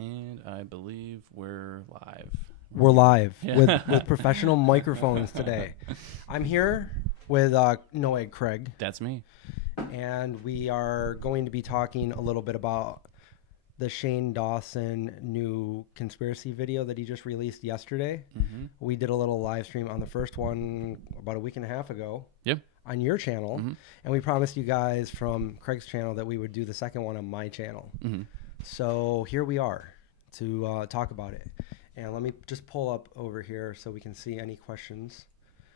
And I believe we're live. We're live Yeah. with professional microphones today. I'm here with Noah Craig. That's me. And we are going to be talking a little bit about the Shane Dawson new conspiracy video that he just released yesterday. Mm-hmm. We did a little live stream on the first one about a week and a half ago. Yep. On your channel. Mm-hmm. And we promised you guys from Craig's channel that we would do the second one on my channel. Mm-hmm. So here we are to talk about it. And let me just pull up over here so we can see any questions.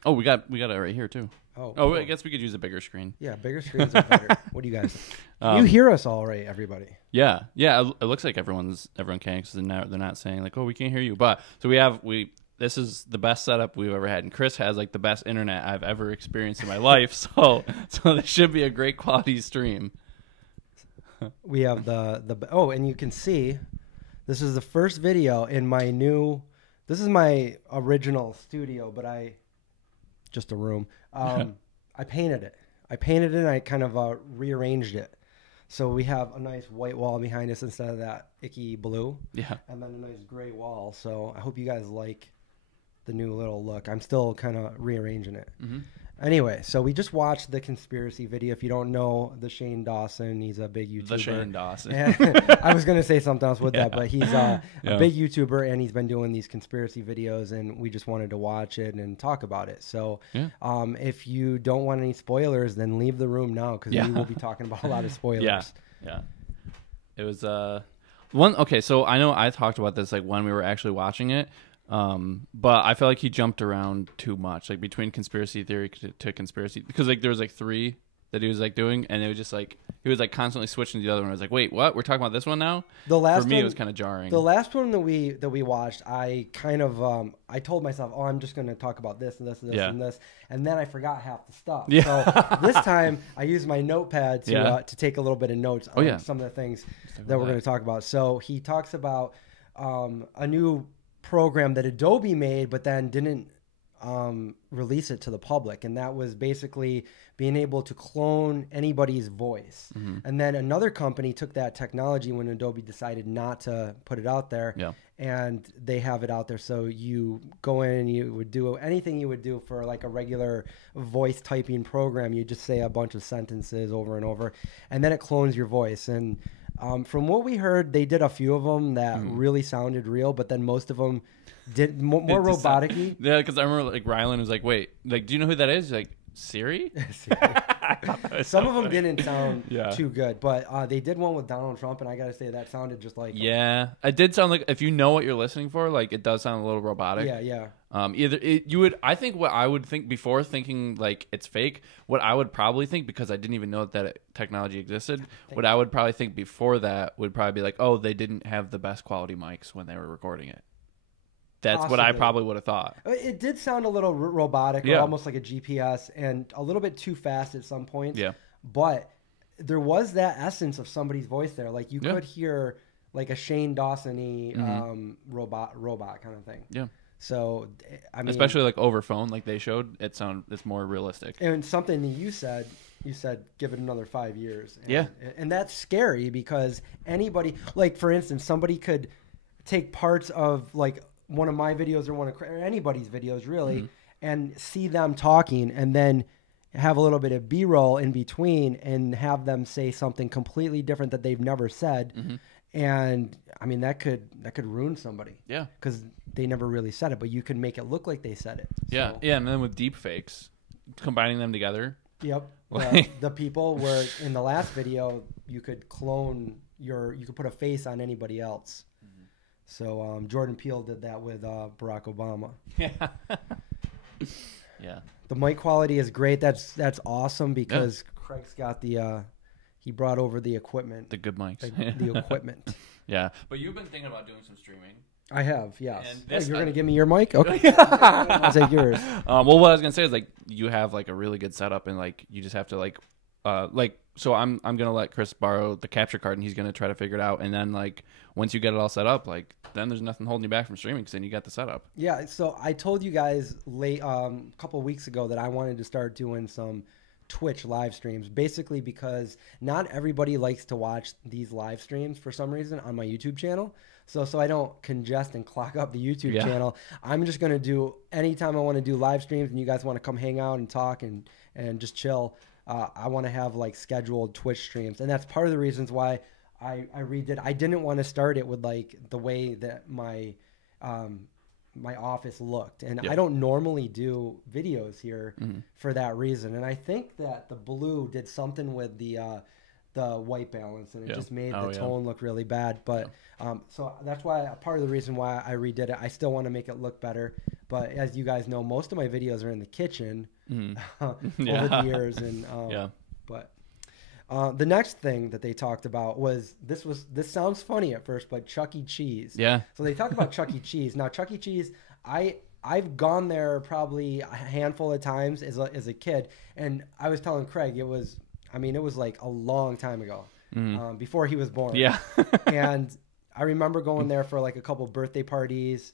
Oh, we got it right here too. Oh, cool. I guess we could use a bigger screen. Yeah, bigger screens are better. What do you guys think? You hear us all right, everybody? Yeah. It looks like everyone can, because they're not saying like, oh, we can't hear you. But so this is the best setup we've ever had, and Chris has like the best internet I've ever experienced in my life. So this should be a great quality stream. We have and you can see this is the first video in my new. This is my original studio, but just a room. I painted it. And I kind of rearranged it. So we have a nice white wall behind us instead of that icky blue. Yeah. And then a nice gray wall. So I hope you guys like the new little look. I'm still kind of rearranging it. Mm-hmm. Anyway, so we just watched the conspiracy video. If you don't know the Shane Dawson, he's a big YouTuber. The Shane Dawson. I was going to say something else with that, but he's a big YouTuber, and he's been doing these conspiracy videos, and we just wanted to watch it and talk about it. So if you don't want any spoilers, then leave the room now, because we will be talking about a lot of spoilers. Yeah. It was one. Okay, so I know I talked about this like when we were actually watching it. But I felt like he jumped around too much, like between conspiracy theory to conspiracy, because like there was like three that he was like doing, and it was just like he was like constantly switching to the other one. I was like, wait, what? We're talking about this one now? For me, it was kind of jarring. The last one that we watched, I kind of I told myself, oh, I'm just going to talk about this and this and this and this, and then I forgot half the stuff. Yeah. So this time I used my notepad to take a little bit of notes on some of the things that we're going to talk about. So he talks about a new program that Adobe made, but then didn't release it to the public, and that was basically being able to clone anybody's voice. Mm-hmm. And then another company took that technology when Adobe decided not to put it out there, and they have it out there. So you go in and you would do anything you would do for like a regular voice typing program. You just say a bunch of sentences over and over, and then it clones your voice. And from what we heard, they did a few of them that really sounded real, but then most of them did more robotic-y. Yeah, because I remember like Rylan was like, wait, like, do you know who that is? He's like, Siri? Some of them didn't sound too good, but they did one with Donald Trump, and I got to say that sounded just like him. It did sound like, if you know what you're listening for, like it does sound a little robotic. Yeah. I think what I would think before thinking like it's fake, what I would probably think, because I didn't even know that technology existed, what I would probably think before that would probably be like, oh, they didn't have the best quality mics when they were recording it. That's possibly what I probably would have thought. It did sound a little robotic, or almost like a GPS, and a little bit too fast at some points. Yeah. But there was that essence of somebody's voice there. Like you could hear like a Shane Dawson-y robot kind of thing. Yeah. So I mean, especially like over phone, like they showed, it's more realistic. And something that you said give it another 5 years. And that's scary, because anybody, like for instance, somebody could take parts of like one of my videos or anybody's videos really, and see them talking, and then have a little bit of B-roll in between, and have them say something completely different that they've never said. And I mean, that could ruin somebody. Yeah. Because they never really said it, but you can make it look like they said it. Yeah. So. Yeah. And then with deep fakes, combining them together. Yep. The people were in the last video, you could clone you could put a face on anybody else. So Jordan Peele did that with Barack Obama. Yeah. Yeah. The mic quality is great. That's awesome, because Craig's got he brought over the equipment. The good mics. The equipment. Yeah. But you've been thinking about doing some streaming. I have, yes. And you're going to give me your mic? Okay. I'll take yours. Well, what I was going to say is like you have like a really good setup, and like you just have to like so I'm gonna let Chris borrow the capture card, and he's gonna try to figure it out, and then like once you get it all set up, like then there's nothing holding you back from streaming, because then you got the setup. Yeah. So I told you guys a couple weeks ago that I wanted to start doing some Twitch live streams, basically because not everybody likes to watch these live streams for some reason on my YouTube channel. So I don't congest and clog up the YouTube channel. I'm just going to do anytime I want to do live streams and you guys want to come hang out and talk and just chill. I want to have like scheduled Twitch streams. And that's part of the reasons why I redid. I didn't want to start it with like the way that my office looked. And I don't normally do videos here for that reason. And I think that the blue did something with the white balance, and it just made the tone look really bad. But so that's why part of the reason why I redid it. I still want to make it look better, but as you guys know, most of my videos are in the kitchen over the years. And but the next thing that they talked about was this sounds funny at first, but Chuck E. Cheese. Yeah. So they talked about Chuck E. Cheese. Now Chuck E. Cheese, I've gone there probably a handful of times as a kid, and I was telling Craig it was like a long time ago, before he was born. Yeah. And I remember going there for like a couple birthday parties.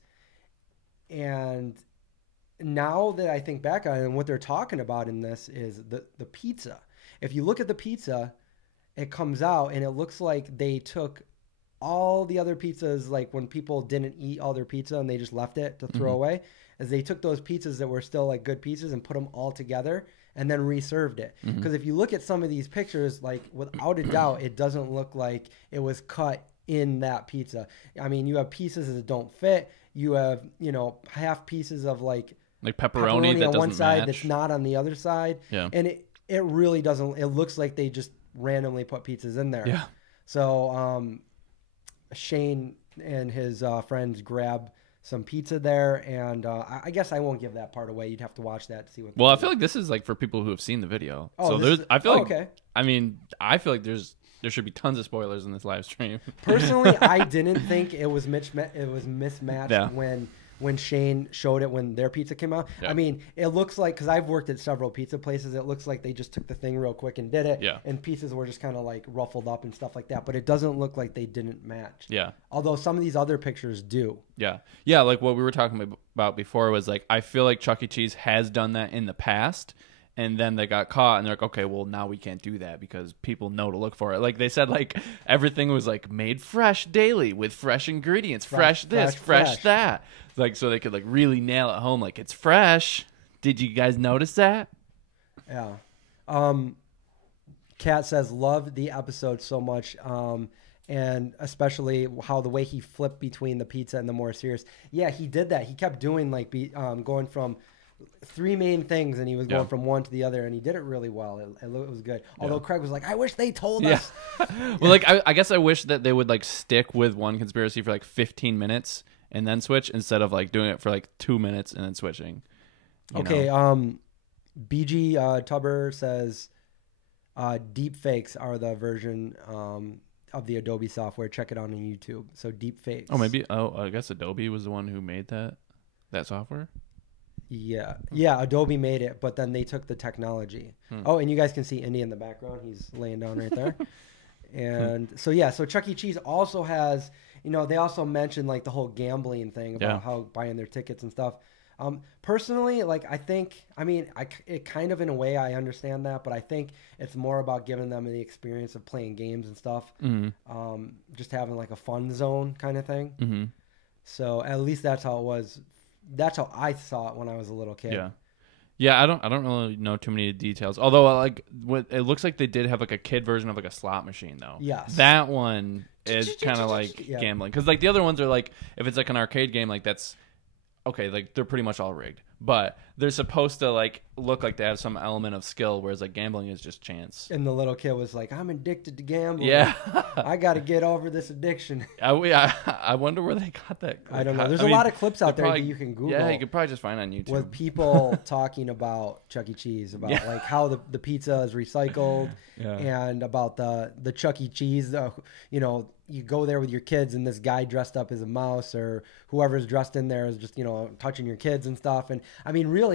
And now that I think back on it, and what they're talking about in this is the pizza. If you look at the pizza, it comes out and it looks like they took all the other pizzas, like when people didn't eat all their pizza and they just left it to throw away, as they took those pizzas that were still like good pizzas and put them all together and then reserved it. Because if you look at some of these pictures, like without a doubt, it doesn't look like it was cut in that pizza. I mean, you have pieces that don't fit. You have, half pieces of like pepperoni that on one doesn't side match. That's not on the other side. Yeah. And it really doesn't. It looks like they just randomly put pizzas in there. Yeah. So Shane and his friends grab some pizza there, and I guess I won't give that part away. You'd have to watch that to see what. Well, I feel like this is like for people who have seen the video. Oh, so I feel like there should be tons of spoilers in this live stream. Personally, I didn't think it was mismatched when Shane showed it when their pizza came out. Yeah. I mean, it looks like, because I've worked at several pizza places, it looks like they just took the thing real quick and did it. Yeah. And pieces were just kind of like ruffled up and stuff like that. But it doesn't look like they didn't match. Yeah. Although some of these other pictures do. Yeah. Yeah, like what we were talking about before was like, I feel like Chuck E. Cheese has done that in the past. And then they got caught, and they're like, okay, well, now we can't do that because people know to look for it. Like they said, like everything was like made fresh daily with fresh ingredients, fresh that. Like so they could like really nail it home, like it's fresh. Did you guys notice that? Yeah. Kat says, love the episode so much, and especially how the way he flipped between the pizza and the more serious. Yeah, he did that. He kept doing like going from three main things, and he was going from one to the other, and he did it really well. It was good. Although Craig was like, I wish they told us. Well, like I guess I wish that they would like stick with one conspiracy for like 15 minutes and then switch instead of like doing it for like 2 minutes and then switching. Okay. BG Tubber says deep fakes are the version of the Adobe software. Check it out on YouTube. So deep fakes. I guess Adobe was the one who made that software. Yeah, Adobe made it, but then they took the technology. Oh, and you guys can see Indy in the background. He's laying down right there. And so Chuck E. Cheese also has, they also mentioned like the whole gambling thing about how buying their tickets and stuff. Personally, like it kind of in a way I understand that, but I think it's more about giving them the experience of playing games and stuff. Just having like a fun zone kind of thing. So at least that's how it was. That's how I saw it when I was a little kid. Yeah. I don't really know too many details. Although, like, it looks like they did have like a kid version of like a slot machine, though. Yes, that one is kind of like gambling, because like the other ones are like, if it's like an arcade game, like that's okay. Like they're pretty much all rigged, but they're supposed to like look like they have some element of skill, whereas like gambling is just chance. And the little kid was like, I'm addicted to gambling. Yeah. I got to get over this addiction. I wonder where they got that. I don't know. There's a lot of clips out there that you can Google. Yeah, you could probably just find on YouTube. With people talking about Chuck E. Cheese, about like how the pizza is recycled, and about the Chuck E. Cheese, you go there with your kids and this guy dressed up as a mouse, or whoever's dressed in there is just, touching your kids and stuff. And I mean, really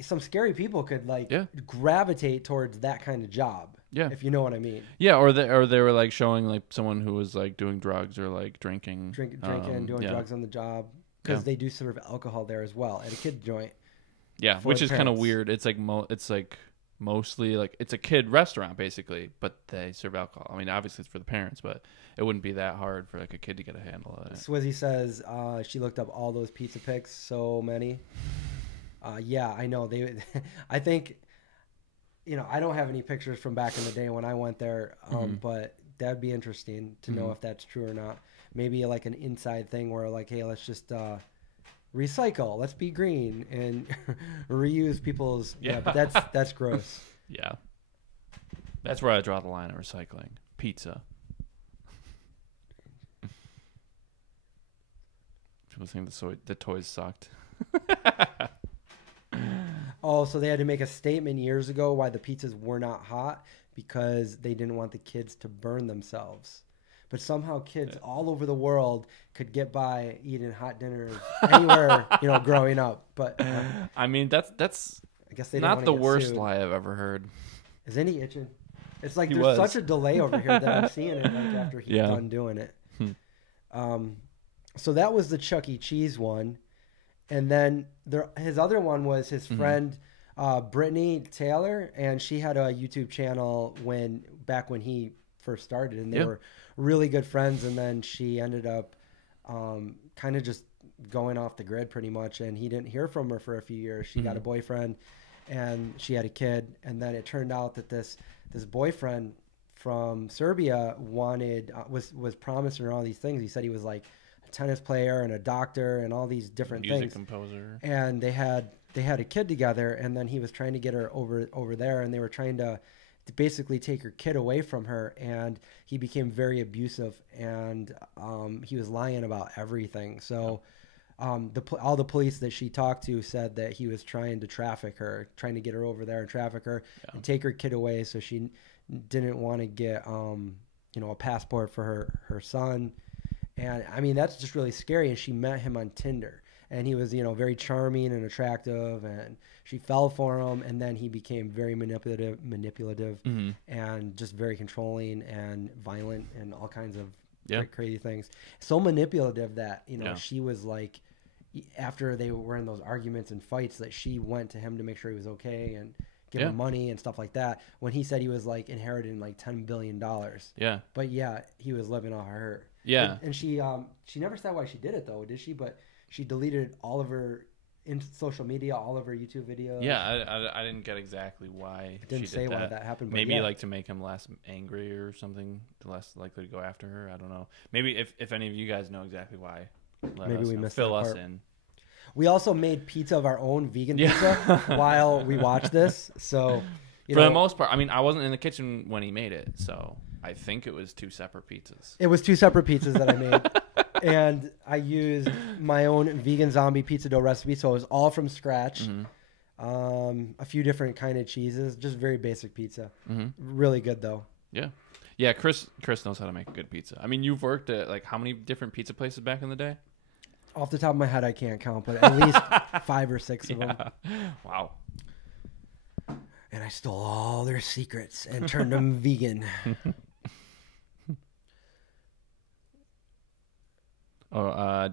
some scary people could like gravitate towards that kind of job. Yeah. If you know what I mean. Yeah. Or they were like showing like someone who was like doing drugs or like drinking, doing drugs on the job, because they do serve alcohol there as well at a kid joint. Yeah. Which is kind of weird. It's like, mostly like it's a kid restaurant basically, but they serve alcohol. I mean, obviously it's for the parents, but it wouldn't be that hard for like a kid to get a handle on it. Swizzy says she looked up all those pizza pics, so many. Yeah, I know they. I think, I don't have any pictures from back in the day when I went there, but that'd be interesting to know if that's true or not. Maybe like an inside thing where like, hey, let's just recycle, let's be green and reuse people's. Yeah, but that's gross. Yeah, that's where I draw the line of recycling. Pizza. People think the toys sucked. Oh, so they had to make a statement years ago why the pizzas were not hot because they didn't want the kids to burn themselves. But somehow kids all over the world could get by eating hot dinners anywhere, growing up. But I mean, that's I guess they not the worst lie I've ever heard. Isn't he itching? It's like there's such a delay over here that I'm seeing it like after he's done doing it. So that was the Chuck E. Cheese one. And then his other one was his friend Brittany Taylor, and she had a YouTube channel back when he first started, and they were really good friends. And then she ended up kind of just going off the grid pretty much, and he didn't hear from her for a few years. She got a boyfriend, and she had a kid, and then it turned out that this boyfriend from Serbia was promising her all these things. He said he was like a tennis player and a doctor and all these different things. Music composer. And they had a kid together, and then he was trying to get her over there, and they were trying to basically take her kid away from her, and he became very abusive, and he was lying about everything. So all the police that she talked to said that he was trying to traffic her, trying to get her over there and traffic her and take her kid away, so she didn't want to get a passport for her son. And I mean, that's just really scary. And she met him on Tinder, and he was very charming and attractive, and she fell for him, and then he became very manipulative and just very controlling and violent and all kinds of crazy things. So manipulative that she was like, after they were in those arguments and fights, that she went to him to make sure he was okay and give him money and stuff like that, when he said he was like inheriting like $10 billion. But he was living off her. And she never said why she did it though, did she? But she deleted all of her social media, all of her YouTube videos. I didn't get exactly why. It didn't say why that happened. But maybe like to make him less angry or something, less likely to go after her. I don't know. Maybe if any of you guys know exactly why, maybe we missed fill us in. We also made pizza of our own, vegan pizza, while we watched this. So for the most part, I mean, I wasn't in the kitchen when he made it, so I think it was two separate pizzas. It was two separate pizzas that I made. And I used my own vegan zombie pizza dough recipe, so it was all from scratch. A few different kind of cheeses, just very basic pizza. Really good though. Yeah. Chris knows how to make a good pizza. I mean, you've worked at like how many different pizza places back in the day? Off the top of my head, I can't count, but at least 5 or 6 of them. Wow. And I stole all their secrets and turned them vegan.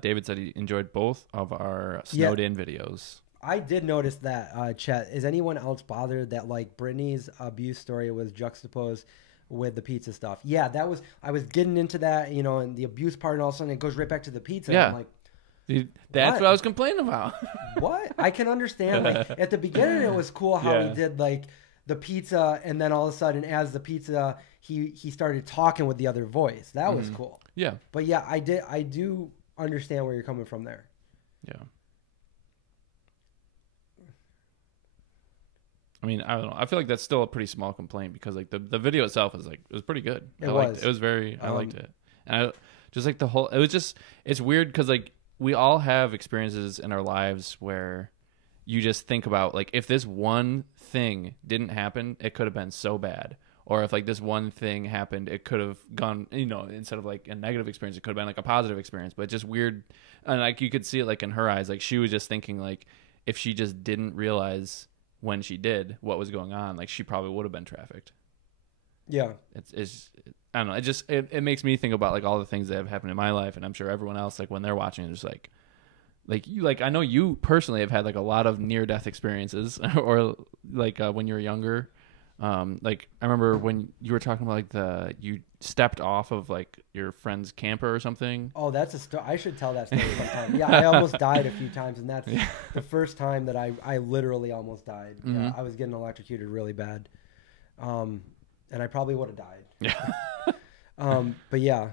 David said he enjoyed both of our snowed in videos. I did notice that, Chet. Is anyone else bothered that like Brittany's abuse story was juxtaposed with the pizza stuff? Yeah, I was getting into that, and the abuse part, and all of a sudden it goes right back to the pizza. Yeah. I'm like, that's what I was complaining about. What? I can understand. Like at the beginning, it was cool how he did like the pizza, and then all of a sudden, as the pizza, he started talking with the other voice. That was cool. Yeah. But yeah, I do understand where you're coming from there. Yeah. I mean, I don't know. I feel like that's still a pretty small complaint because like the video itself is like it was pretty good. I liked it. And I just like it's weird because like we all have experiences in our lives where you just think about like if this one thing didn't happen, it could have been so bad. Or if like this one thing happened, it could have gone, instead of like a negative experience, it could have been like a positive experience. But just weird. And like you could see it like in her eyes, like she was just thinking like if she just didn't realize when she did what was going on, like she probably would have been trafficked. Yeah. I don't know. It makes me think about like all the things that have happened in my life, and I'm sure everyone else, like when they're watching, it's just like like you, like I know you personally have had like a lot of near death experiences, or like when you were younger. Like I remember when you were talking about like you stepped off of like your friend's camper or something. Oh, that's a story. I should tell that story sometime. Yeah, I almost died a few times, and that's the first time that I literally almost died. Mm-hmm. Yeah, I was getting electrocuted really bad, and I probably would have died. Yeah. But yeah,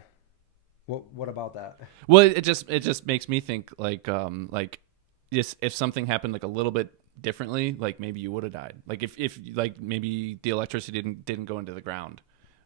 what about that? Well, it just makes me think like just if something happened like a little bit differently, like maybe you would have died. Like if like maybe the electricity didn't go into the ground,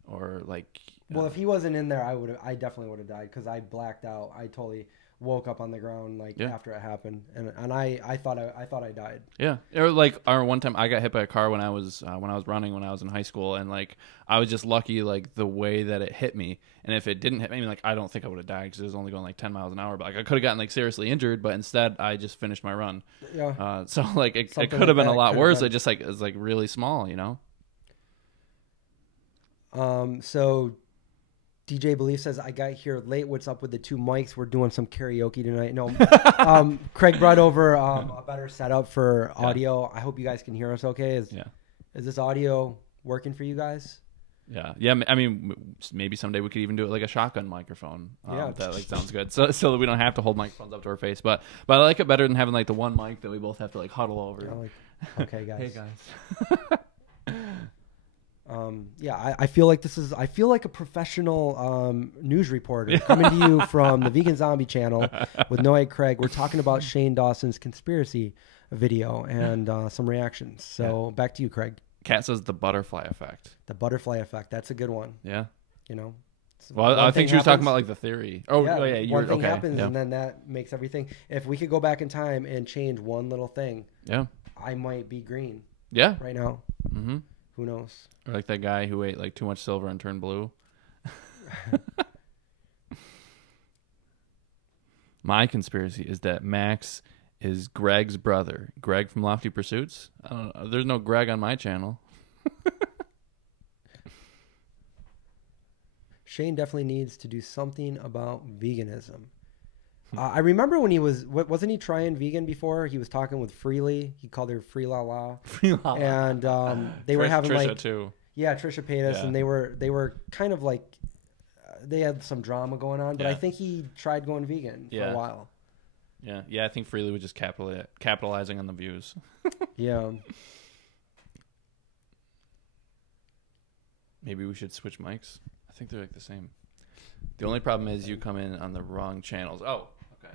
or like. Well, if he wasn't in there, I definitely would have died because I blacked out. I totally woke up on the ground after it happened, and I thought I died. Yeah, or one time I got hit by a car when I was running when I was in high school, and like I was just lucky like the way that it hit me. And if it didn't hit me, like I don't think I would have died because it was only going like 10 miles an hour. But like I could have gotten like seriously injured, but instead I just finished my run. Yeah. So like it could have been a lot worse. It just like it's like really small, you know. So DJ Belief says, I got here late. What's up with the two mics? We're doing some karaoke tonight. No, Craig brought over a better setup for audio. I hope you guys can hear us okay. Is this audio working for you guys? Yeah. I mean, maybe someday we could even do it like a shotgun microphone. That like sounds good. So that we don't have to hold microphones up to our face. But I like it better than having like the one mic that we both have to like huddle over. Okay, guys. Hey guys. I feel like a professional news reporter coming to you from the Vegan Zombie channel with No Egg Craig. We're talking about Shane Dawson's conspiracy video and some reactions. So back to you, Craig. Kat says the butterfly effect. The butterfly effect. That's a good one. Yeah. You know. Well, I think she was talking about like the theory. Oh, yeah. One thing happens, and then that makes everything. If we could go back in time and change one little thing, I might be green. Yeah. Right now. Mm-hmm. Who knows? Or like that guy who ate like too much silver and turned blue. My conspiracy is that Max is Greg's brother. Greg from Lofty Pursuits? I don't know. There's no Greg on my channel. Shane definitely needs to do something about veganism. I remember when he wasn't he trying vegan before? He was talking with Freely. He called her Free La La. Free La La. And they were having Trisha like too. Yeah, Trisha Paytas, and they were kind of like they had some drama going on, but I think he tried going vegan for a while. Yeah. I think Freely was just capitalizing on the views. Yeah. Maybe we should switch mics. I think they're like the same. The only problem is you come in on the wrong channels. Oh, okay.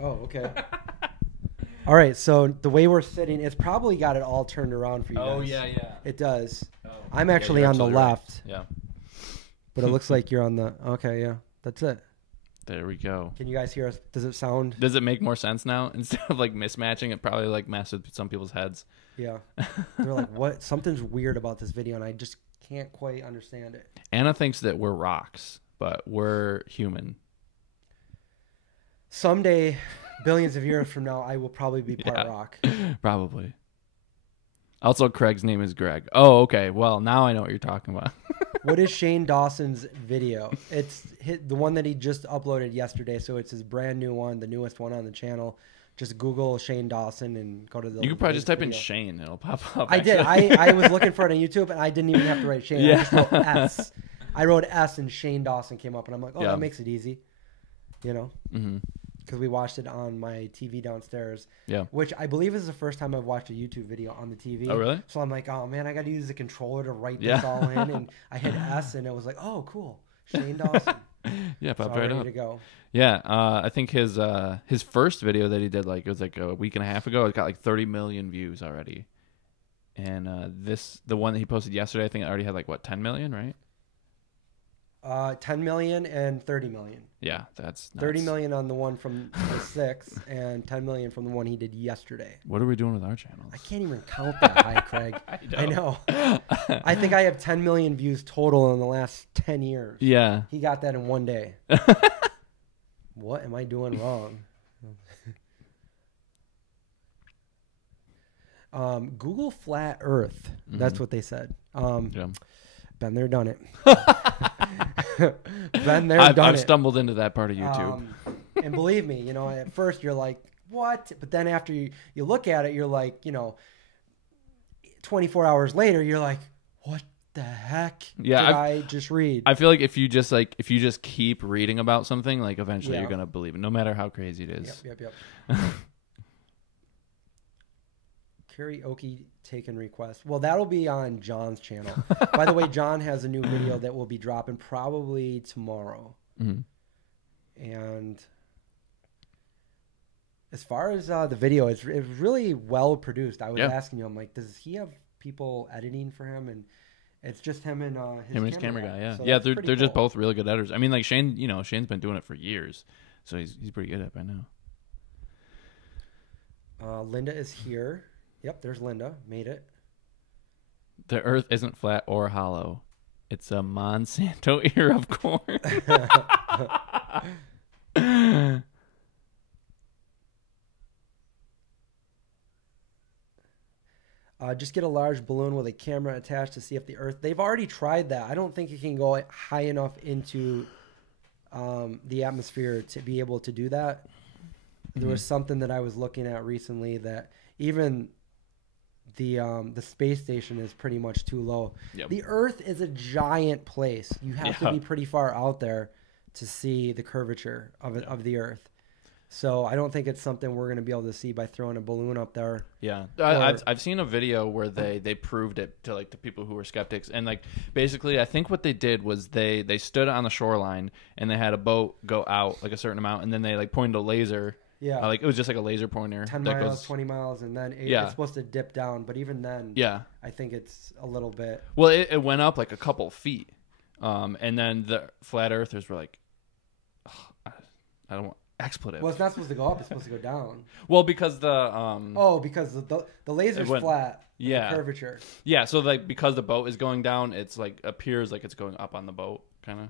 Oh, okay. All right, so the way we're sitting, it's probably got it all turned around for you guys. Oh, yeah. It does. Oh. I'm actually on the left. Right. Yeah. But it looks like you're on the... Okay, yeah. That's it. There we go. Can you guys hear us? Does it sound... Does it make more sense now? Instead of like mismatching, it probably like messed with some people's heads. Yeah. They're like, what? Something's weird about this video, and I just can't quite understand it. Anna thinks that we're rocks, but we're human. Someday, billions of years from now, I will probably be part rock. Probably. Also, Craig's name is Greg. Oh, okay. Well, now I know what you're talking about. What is Shane Dawson's video? It's the one that he just uploaded yesterday, so it's his brand new one, the newest one on the channel. Just Google Shane Dawson and go to the... You could probably just type in Shane. It'll pop up. I did. I was looking for it on YouTube, and I didn't even have to write Shane. I just wrote S. I wrote S, and Shane Dawson came up, and I'm like, that makes it easy. You know? Mm-hmm. Because we watched it on my TV downstairs. Yeah. Which I believe is the first time I've watched a YouTube video on the TV. Oh, really? So I'm like, oh, man, I got to use the controller to write this all in. And I hit S, and it was like, oh, cool. Shane Dawson. Yeah, popped right up. To go. Yeah, I think his first video that he did, like, it was like a week and a half ago. It got like 30 million views already. And the one that he posted yesterday, I think it already had like, what, 10 million, right? 10 million and 30 million. Yeah, that's nuts. 30 million on the one from the 6th and 10 million from the one he did yesterday. What are we doing with our channels? I can't even count that high, Craig. I know. I think I have 10 million views total in the last 10 years. Yeah. He got that in one day. What am I doing wrong? Google Flat Earth. Mm-hmm. That's what they said. Yeah. Been there, done it. Been there, done it. I've stumbled into that part of YouTube. And believe me, at first you're like, what? But then after you look at it, you're like, 24 hours later, you're like, what the heck did I just read? I feel like if you just keep reading about something, like eventually you're gonna believe it, no matter how crazy it is. Yep. Karaoke taken request. Well, that'll be on John's channel. By the way, John has a new video that will be dropping probably tomorrow. And as far as the video, it's really well produced. I was asking you, I'm like, does he have people editing for him? And it's just him and his camera guy. Yeah, so they're cool. Just both really good editors. I mean, like Shane, Shane's been doing it for years, so he's pretty good at it by now. Linda is here. Yep, there's Linda. Made it. The Earth isn't flat or hollow. It's a Monsanto ear of corn. Just get a large balloon with a camera attached to see if the Earth... They've already tried that. I don't think it can go high enough into the atmosphere to be able to do that. There was something that I was looking at recently that even the space station is pretty much too low. Yep. The Earth is a giant place. You have to be pretty far out there to see the curvature of the Earth. So I don't think it's something we're going to be able to see by throwing a balloon up there. Yeah, I've seen a video where they proved it to like the people who were skeptics, and like basically I think what they did was they stood on the shoreline and they had a boat go out like a certain amount, and then they like pointed a laser. Yeah, like it was just like a laser pointer. 10 miles, 20 miles, and then it's supposed to dip down, but even then, I think it's a little bit. Well, it went up like a couple feet, and then the flat earthers were like, I don't want. Expletive. Well, it's not supposed to go up. It's supposed to go down. Well, because the because the laser's flat. Yeah. The curvature. Yeah. So like because the boat is going down, it's like appears like it's going up on the boat, kind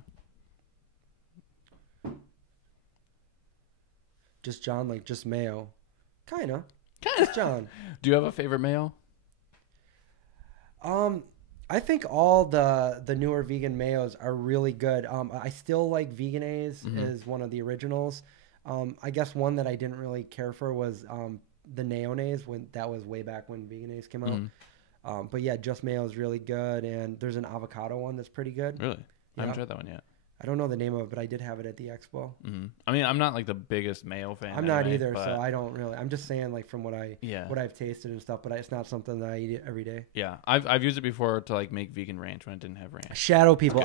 of. Just John, like just mayo, kind of. Just John. Do you have a favorite mayo? I think all the newer vegan mayos are really good. I still like Veganese is one of the originals. I guess one that I didn't really care for was the Neonaise, when that was way back when Veganese came out. But yeah, Just Mayo is really good, and there's an avocado one that's pretty good. Really? I haven't tried that one yet. I don't know the name of it, but I did have it at the expo. I mean, I'm not like the biggest mayo fan. I'm not either, so I don't really. I'm just saying like from what I've tasted and stuff, but it's not something that I eat every day. Yeah, I've used it before to like make vegan ranch when I didn't have ranch. Shadow people,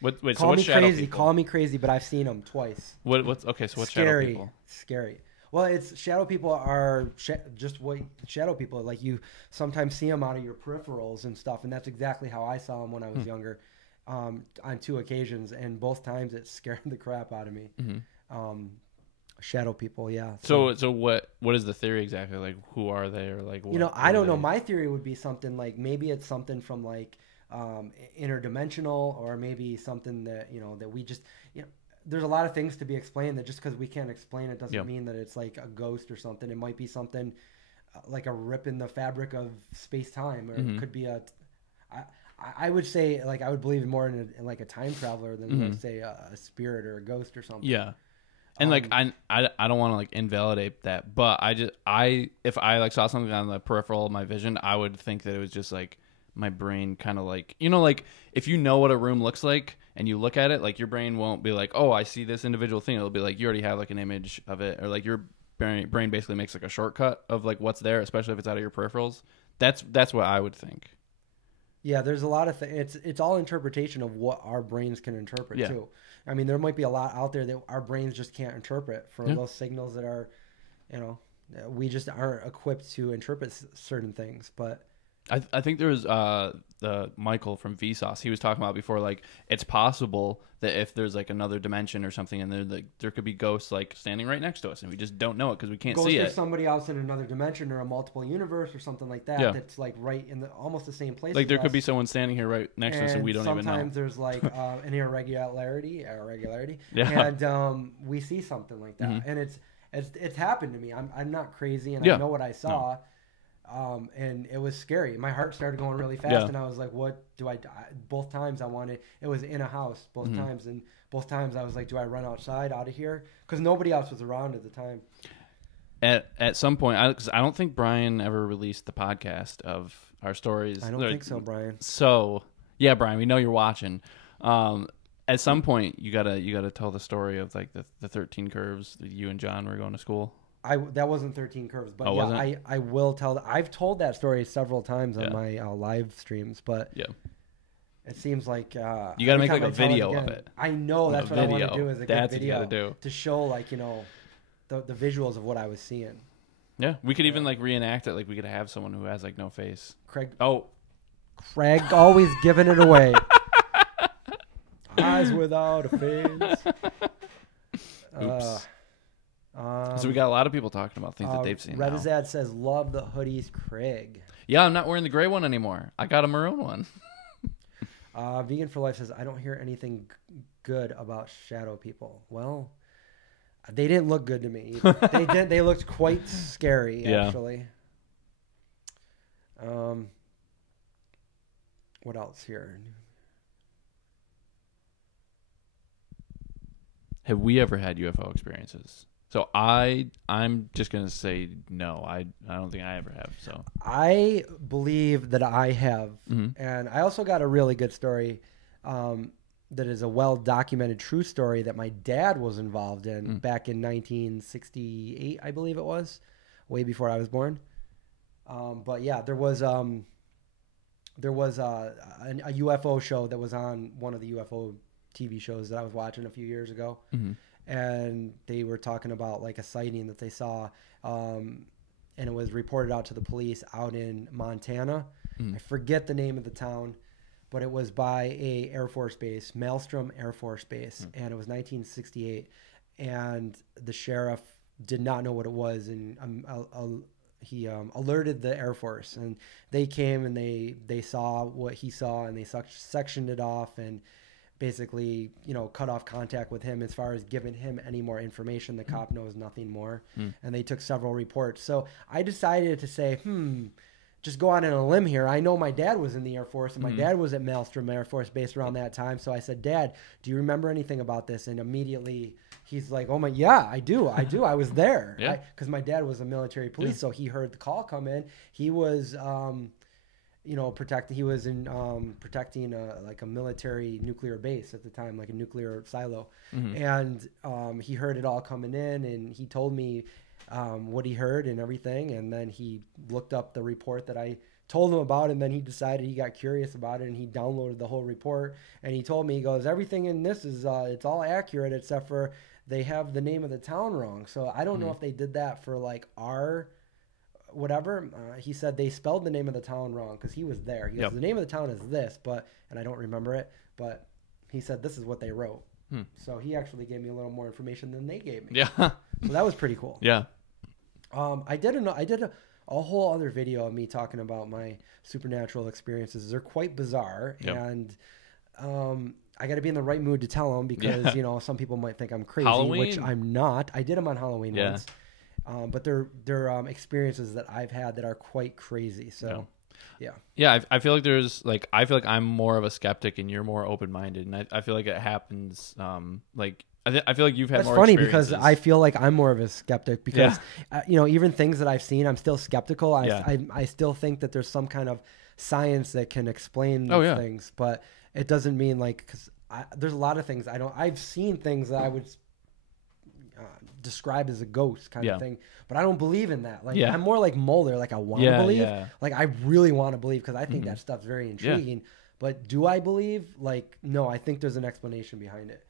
Wait, call me crazy. People? Call me crazy, but I've seen them twice. What's shadow people? Scary. Well, it's shadow people are just what shadow people are. Like you sometimes see them out of your peripherals and stuff, and that's exactly how I saw them when I was younger, on 2 occasions, and both times it scared the crap out of me. Shadow people, yeah. So what is the theory exactly? Like, who are they, or like what, I don't know. My theory would be something like maybe it's something from like interdimensional, or maybe something that that we just there's a lot of things to be explained that just because we can't explain it doesn't mean that it's like a ghost or something. It might be something like a rip in the fabric of space-time, or it could be I would say, like, I would believe more in like a time traveler than like, say a spirit or a ghost or something. Yeah. And like I don't want to like invalidate that, but if I like saw something on the peripheral of my vision, I would think that it was just like my brain kind of like, like if you know what a room looks like and you look at it, like your brain won't be like, oh, I see this individual thing. It'll be like you already have like an image of it, or like your brain basically makes like a shortcut of like what's there, especially if it's out of your peripherals. That's what I would think. Yeah, there's a lot of things. It's all interpretation of what our brains can interpret too. I mean, there might be a lot out there that our brains just can't interpret for those signals that are, we just aren't equipped to interpret certain things. But I think there was the Michael from Vsauce. He was talking about before, like it's possible that if there's like another dimension or something, and there could be ghosts like standing right next to us, and we just don't know it because we can't see it. There's somebody else in another dimension or a multiple universe or something like that. That's like right in almost the same place. Like there could be someone standing here right next to us, and we don't even know. Sometimes there's like an irregularity, and we see something like that, and it's happened to me. I'm not crazy, and I know what I saw. No. And it was scary. My heart started going really fast, and I was like, what do I do? Both times it was in a house, both times. And both times I was like, do I run outside out of here? Because nobody else was around at the time. at some point, because I don't think Brian ever released the podcast of our stories. I don't think so, Brian. So yeah, Brian, we know you're watching. At some point, you gotta tell the story of like the 13 curves that you and John were going to school. That wasn't 13 curves, but I will tell. I've told that story several times on my live streams, but it seems like you got to make like a video of it. I know that's what I want to do, is a good video what you gotta do. To show like the visuals of what I was seeing. Yeah, we could even like reenact it. Like we could have someone who has like no face. Craig always giving it away. Eyes without a face. Oops. So we got a lot of people talking about things that they've seen. Redazad says, "Love the hoodies, Craig." Yeah, I'm not wearing the gray one anymore. I got a maroon one. Vegan for Life says, "I don't hear anything good about shadow people." Well, they didn't look good to me either. They did. They looked quite scary, actually. What else here? Have we ever had UFO experiences? So I'm just gonna say no. I don't think I ever have. So I believe that I have, and I also got a really good story that is a well documented true story that my dad was involved in back in 1968, I believe it was, way before I was born. But yeah, there was a UFO show that was on one of the UFO TV shows that I was watching a few years ago. And they were talking about like a sighting that they saw, and it was reported out to the police out in Montana. I forget the name of the town, but it was by a Air Force base, Maelstrom Air Force Base, and it was 1968. And the sheriff did not know what it was, and he alerted the Air Force, and they came and they saw what he saw, and they sectioned it off and basically, cut off contact with him as far as giving him any more information. The cop knows nothing more. And they took several reports. So I decided to say, just go out on a limb here. I know my dad was in the Air Force, and my dad was at Maelstrom Air Force Base around that time. So I said, "Dad, do you remember anything about this?" And immediately he's like, "Oh my, yeah, I do. I was there." Because my dad was a military police, so he heard the call come in. He was protecting like a military nuclear base at the time, like a nuclear silo. And he heard it all coming in, and he told me what he heard and everything. And then he looked up the report that I told him about, and then he decided he got curious about it, and he downloaded the whole report. And he told me, he goes, "Everything in this is it's all accurate except for they have the name of the town wrong." So I don't know if they did that for like our whatever. He said they spelled the name of the town wrong because he was there. He goes, "The name of the town is this," and I don't remember it, but he said this is what they wrote. So he actually gave me a little more information than they gave me. So that was pretty cool. I did a whole other video of me talking about my supernatural experiences. They're quite bizarre, and I got to be in the right mood to tell them because some people might think I'm crazy, which I'm not. I did them on Halloween once. But they're experiences that I've had that are quite crazy. So, I feel like I feel like I'm more of a skeptic and you're more open minded, and I feel like it happens. I feel like you've had. That's more funny because I feel like I'm more of a skeptic because even things that I've seen, I'm still skeptical. I still think that there's some kind of science that can explain these things, but it doesn't mean because there's a lot of things I've seen things that I would describe as a ghost kind of thing, but I don't believe in that. I'm more like Mulder. I want to believe. I really want to believe because I think that stuff's very intriguing. But do I believe? No, I think there's an explanation behind it.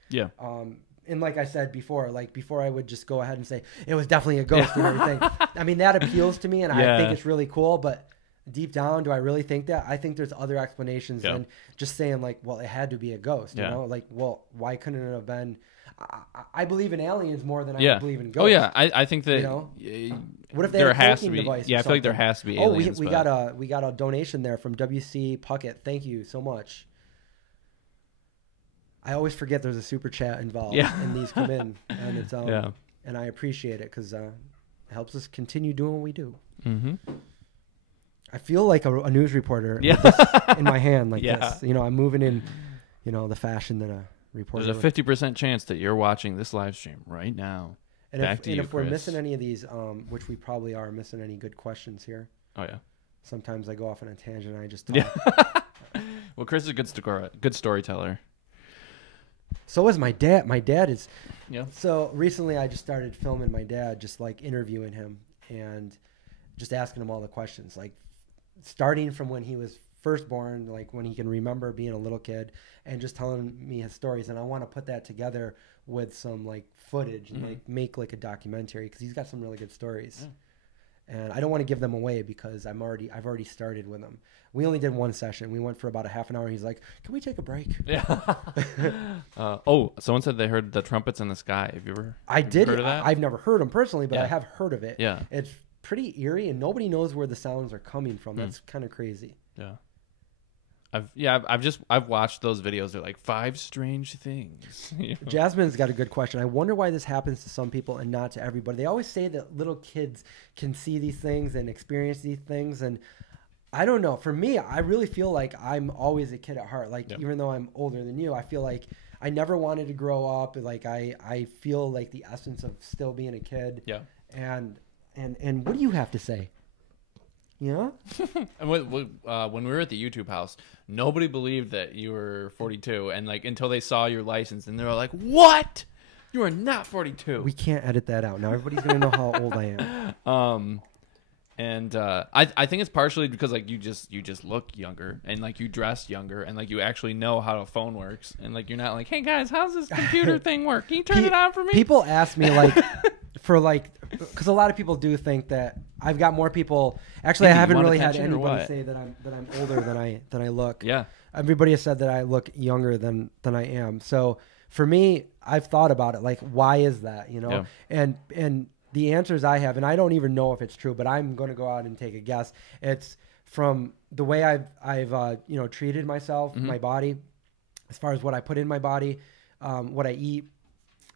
And like I said before, before I would just go ahead and say it was definitely a ghost and everything. I mean, that appeals to me, and I think it's really cool. But deep down, do I really think that? I think there's other explanations than just saying well, it had to be a ghost. You know, well, why couldn't it have been? I believe in aliens more than I believe in ghosts. Oh yeah, I think that. What if there has to be? Device I feel like there has to be aliens. We got a donation there from WC Puckett. Thank you so much. I always forget there's a super chat involved, and these come in, and it's and I appreciate it because it helps us continue doing what we do. I feel like a news reporter in my hand this. I'm moving in, the fashion that a reporter. There's a 50% chance that you're watching this live stream right now. And Back to you, if we're Chris. missing any of these, which we probably are missing any good questions here. Oh yeah. Sometimes I go off on a tangent and I just talk. Yeah. Well, Chris is a good storyteller. So is my dad. My dad is. Yeah. So recently I just started filming my dad, just like interviewing him and just asking him all the questions, like starting from when he was first born, like when he can remember being a little kid, and just telling me his stories. And I want to put that together with some like footage and like make like a documentary, because he's got some really good stories. Yeah. And I don't want to give them away because I've already started with them. We only did one session. We went for about a half an hour. He's like, "Can we take a break?" Yeah. Someone said they heard the trumpets in the sky. Have you ever? Heard of that? I've never heard them personally, but I have heard of it. Yeah. It's pretty eerie, and nobody knows where the sounds are coming from. That's kind of crazy. Yeah. I've watched those videos. They're like 5 strange things. You know? Jasmine's got a good question. I wonder why this happens to some people and not to everybody. They always say that little kids can see these things and experience these things, and I don't know. For me, I really feel like I'm always a kid at heart. Like, even though I'm older than you, I feel like I never wanted to grow up. Like I feel like the essence of still being a kid. Yeah. And what do you have to say? Yeah. And when we were at the YouTube house, nobody believed that you were 42, and like until they saw your license, and they were like, "What? You are not 42." We can't edit that out. Now everybody's gonna know how old I am. And I think it's partially because like you just look younger, and like you dress younger, and like you actually know how a phone works, and like you're not like, "Hey guys, how's this computer thing work? Can you turn it on for me?" People ask me like, because a lot of people do think that I've got more people. Actually, I haven't really had anybody say that I'm older than I look. Yeah. Everybody has said that I look younger than I am. So for me, I've thought about it. Like, why is that? You know, and the answers I have, and I don't even know if it's true, but I'm going to go out and take a guess. It's from the way I've treated myself, my body, as far as what I put in my body, what I eat.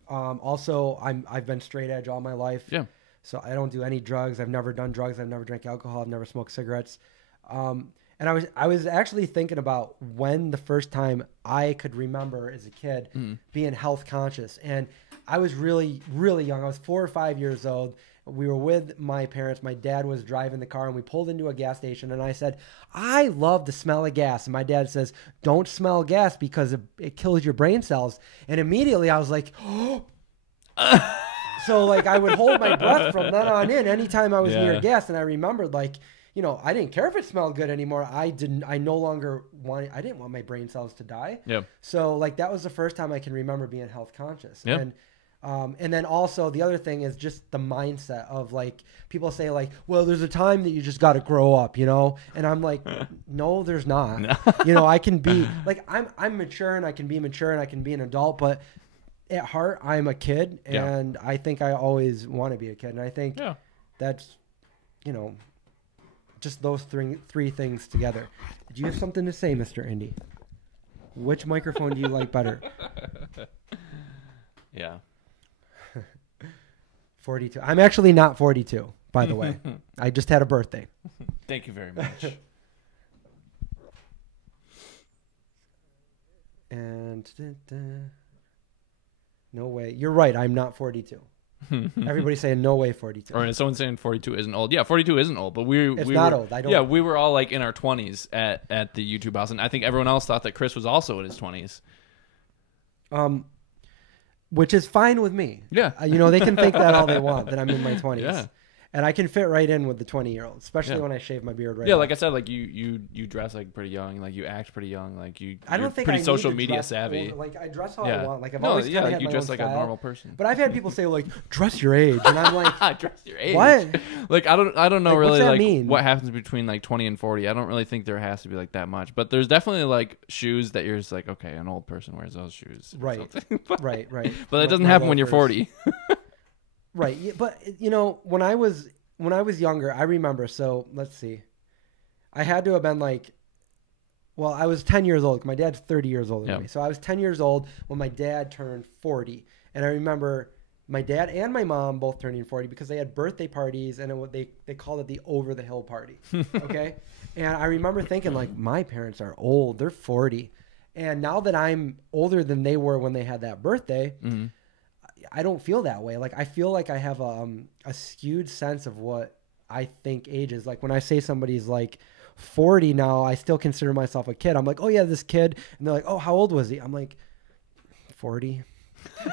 Also, I've been straight edge all my life. Yeah. So I don't do any drugs. I've never done drugs. I've never drank alcohol. I've never smoked cigarettes. And I was actually thinking about when the first time I could remember as a kid being health conscious. And I was really, really young. I was 4 or 5 years old. We were with my parents. My dad was driving the car, and we pulled into a gas station. And I said, "I love the smell of gas." And my dad says, "Don't smell gas because it kills your brain cells." And immediately I was like, "Oh." So like I would hold my breath from then on in anytime I was near gas. And I remembered like, I didn't care if it smelled good anymore. I didn't want my brain cells to die. Yeah. So like that was the first time I can remember being health conscious. Yeah. And then also the other thing is just the mindset of like people say like, well, there's a time that you just got to grow up, and I'm like, no, there's not. No. I can be like, I'm mature, and I can be mature, and I can be an adult, but at heart, I'm a kid, and I think I always want to be a kid. And I think that's, just those three things together. Do you have something to say, Mr. Indy? Which microphone do you like better? Yeah. 42. I'm actually not 42, by the way. I just had a birthday. Thank you very much. And no way. You're right. I'm not 42. Everybody's saying no way 42. Or is someone saying 42 isn't old? Yeah, 42 isn't old, but it's not old. I don't. Yeah, we were all like in our 20s at the YouTube house, and I think everyone else thought that Chris was also in his 20s. Which is fine with me. Yeah. They can think that all they want, that I'm in my 20s. Yeah. And I can fit right in with the 20-year-olds, especially when I shave my beard right now. Like I said, like you dress like pretty young, like you act pretty young, like you're pretty I social media savvy. Like I dress how I want. Like I've always kind of had you my dress own like style. a normal person. But I've had people say like, dress your age, and I'm like, dress your age. What? Like I don't know really like mean? What happens between like 20 and 40. I don't really think there has to be like that much. But there's definitely like shoes that you're just like, okay, an old person wears those shoes. Right. Right. But it doesn't happen when you're 40. Right. Yeah, but when I was younger, I remember, so let's see. I had to have been like, well, I was 10 years old. My dad's 30 years older than me. So I was 10 years old when my dad turned 40. And I remember my dad and my mom both turning 40 because they had birthday parties, and they called it the over the hill party. Okay. And I remember thinking like, my parents are old. They're 40. And now that I'm older than they were when they had that birthday, I don't feel that way. Like I feel like I have a skewed sense of what I think age is. Like when I say somebody's like 40 now, I still consider myself a kid. I'm like, oh yeah, this kid. And they're like, oh, how old was he? I'm like, 40.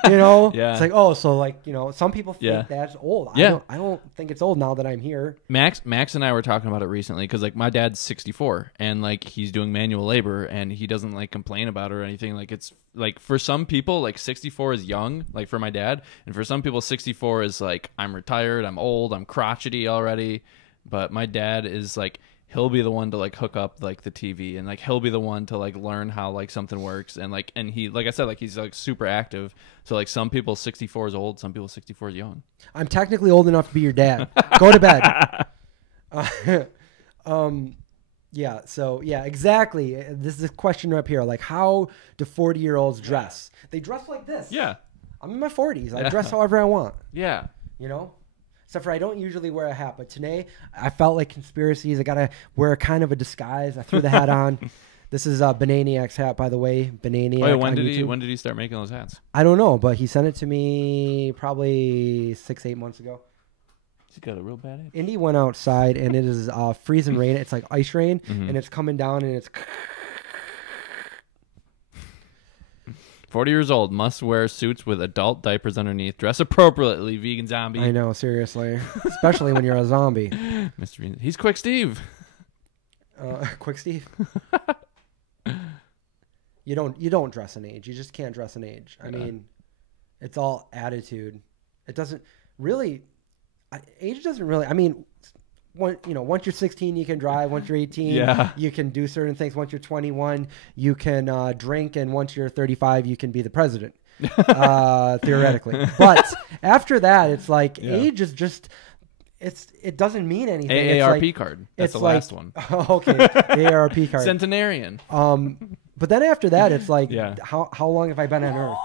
You know? Yeah. It's like, oh, so like, you know, some people think that's old. Yeah. I don't think it's old now that I'm here. Max and I were talking about it recently because like my dad's 64 and like he's doing manual labor and he doesn't like complain about it or anything. Like it's like for some people like 64 is young, like for my dad, and for some people 64 is like I'm retired, I'm old, I'm crotchety already. But my dad is like he'll be the one to like hook up like the TV and like he'll be the one to like learn how like something works and he like I said like he's like super active. So like some people 64 is old, some people 64 is young. I'm technically old enough to be your dad. Go to bed. Yeah. So yeah, exactly. This is a question up here. Like, how do 40-year-olds dress? They dress like this. Yeah. I'm in my 40s. I dress however I want. Yeah. You know. Except for I don't usually wear a hat, but today I felt like conspiracies. I gotta wear a kind of a disguise. I threw the hat on. This is Bananiac's hat, by the way. Bananiac. Wait, when did he start making those hats? I don't know, but he sent it to me probably 6-8 months ago. He's got a real bad itch. Indy went outside and it is freezing rain. It's like ice rain, and it's coming down and it's. 40 years old, must wear suits with adult diapers underneath. Dress appropriately, vegan zombie. I know, seriously. Especially when you're a zombie. Mr. Bean. He's Quick Steve. Quick Steve? You don't dress an age. You just can't dress an age. I mean, it's all attitude. It doesn't really... age doesn't really... I mean... once you're 16, you can drive. Once you're 18, you can do certain things. Once you're 21, you can drink. And once you're 35, you can be the president, theoretically. But after that, it's like age is just, it doesn't mean anything. AARP card. That's the last one. Okay, AARP card. Centenarian. But then after that, it's like, how long have I been on Earth?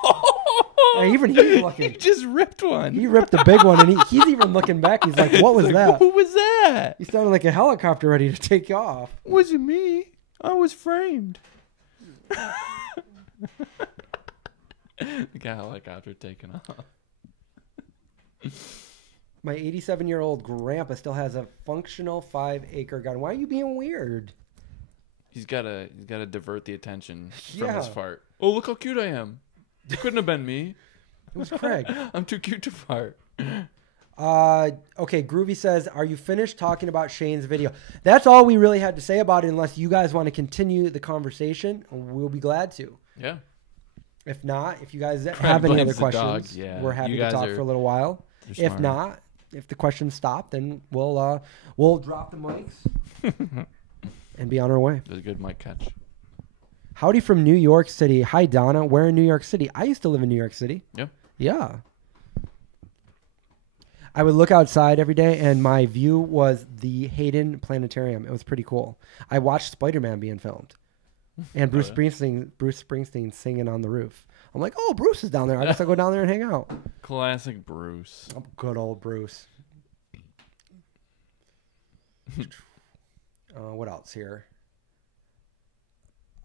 And even he's looking. He just ripped one. He ripped a big one, and he's even looking back. He's like, "What was that? Who was that?" He sounded like a helicopter ready to take off. Wasn't me. I was framed. The helicopter taking off. My 87-year-old grandpa still has a functional 5-acre garden. Why are you being weird? He's gotta divert the attention from his fart. Oh, look how cute I am. It couldn't have been me. It was Craig. I'm too cute to fart. Okay, Groovy says, are you finished talking about Shane's video? That's all we really had to say about it, unless you guys want to continue the conversation. We'll be glad to. Yeah. If not, if you guys have any other questions, we're happy to talk for a little while. If not, if the questions stop, then we'll drop the mics and be on our way. It was a good mic catch. Howdy from New York City. Hi, Donna. Where in New York City? I used to live in New York City. Yeah. Yeah. I would look outside every day, and my view was the Hayden Planetarium. It was pretty cool. I watched Spider-Man being filmed, and Bruce Springsteen singing on the roof. I'm like, oh, Bruce is down there. I guess I'll go down there and hang out. Classic Bruce. Oh, good old Bruce. What else here?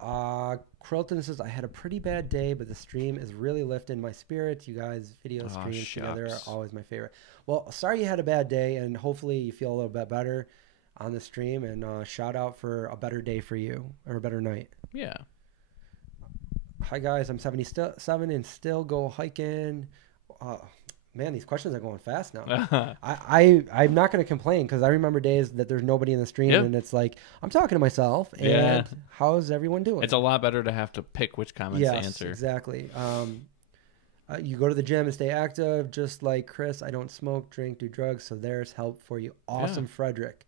Quilton says, I had a pretty bad day, but the stream is really lifting my spirits. You guys, video streams together are always my favorite. Well, sorry you had a bad day, and hopefully you feel a little bit better on the stream, and shout out for a better day for you, or a better night. Yeah. Hi, guys. I'm 77 and still go hiking. Man, these questions are going fast now. I'm not going to complain, because I remember days that there's nobody in the stream, and it's like, I'm talking to myself, and how's everyone doing? It's a lot better to have to pick which comments to answer. Yes, exactly. You go to the gym and stay active, just like Chris. I don't smoke, drink, do drugs, so there's help for you. Awesome, Frederick.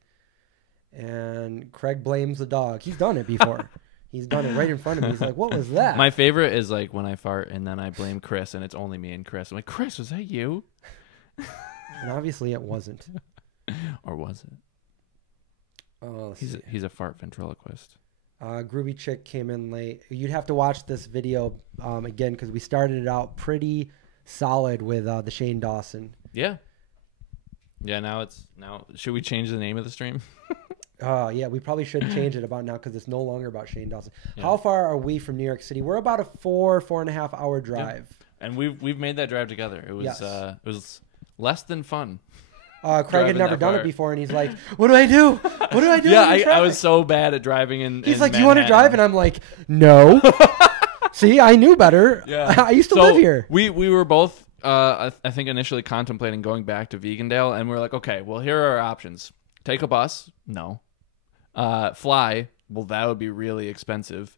And Craig blames the dog. He's done it before. He's done it right in front of me. He's like, what was that? My favorite is like when I fart and then I blame Chris and it's only me and Chris. I'm like, Chris, was that you? And obviously it wasn't. Or was it? Oh, he's a fart ventriloquist. Groovy Chick came in late. You'd have to watch this video again, because we started it out pretty solid with the Shane Dawson. Yeah. Yeah, now should we change the name of the stream? Yeah, we probably should change it about now, because it's no longer about Shane Dawson. Yeah. How far are we from New York City? We're about a 4.5 hour drive. Yeah. And we've made that drive together. It was less than fun. Craig had never done it before, and he's like, "What do I do? What do I do?" Yeah, I was so bad at driving in. He's like, Manhattan. "You want to drive?" And I'm like, "No." See, I knew better. Yeah, I used to live here. We were both, I think, initially contemplating going back to Vegandale, and we were like, okay, well, here are our options: take a bus, no; fly, well, that would be really expensive,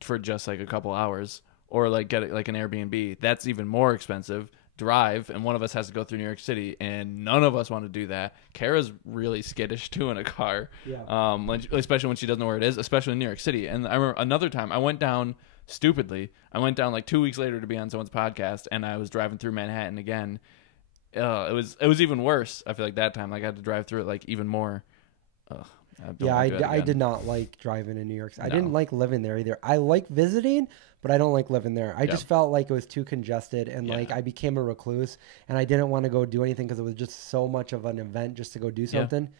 for just like a couple hours, or like get like an Airbnb, that's even more expensive. Drive, and one of us has to go through New York City, and none of us want to do that. Kara's really skittish too in a car, especially when she doesn't know where it is, especially in New York City. And I remember another time I went down stupidly. I went down like 2 weeks later to be on someone's podcast, and I was driving through Manhattan again. It was even worse. I feel like that time, like I had to drive through it like even more. I did not like driving in New York. I didn't like living there either. I like visiting, but I don't like living there. I just felt like it was too congested, and like I became a recluse, and I didn't want to go do anything because it was just so much of an event just to go do something. Yeah.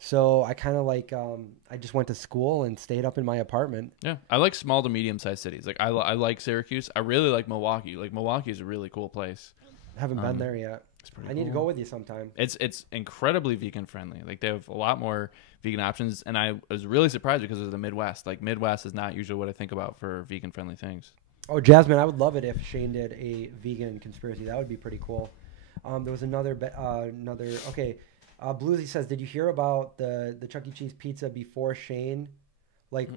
So I kind of like I just went to school and stayed up in my apartment. Yeah, I like small to medium sized cities. Like I like Syracuse. I really like Milwaukee. Like Milwaukee is a really cool place. I haven't been there yet. I need to go with you sometime. It's incredibly vegan friendly. Like they have a lot more vegan options, and I was really surprised because of the Midwest. Like Midwest is not usually what I think about for vegan friendly things. Oh, Jasmine, I would love it if Shane did a vegan conspiracy. That would be pretty cool. There was another. Okay, Bluesy says, did you hear about the Chuck E. Cheese pizza before Shane? Like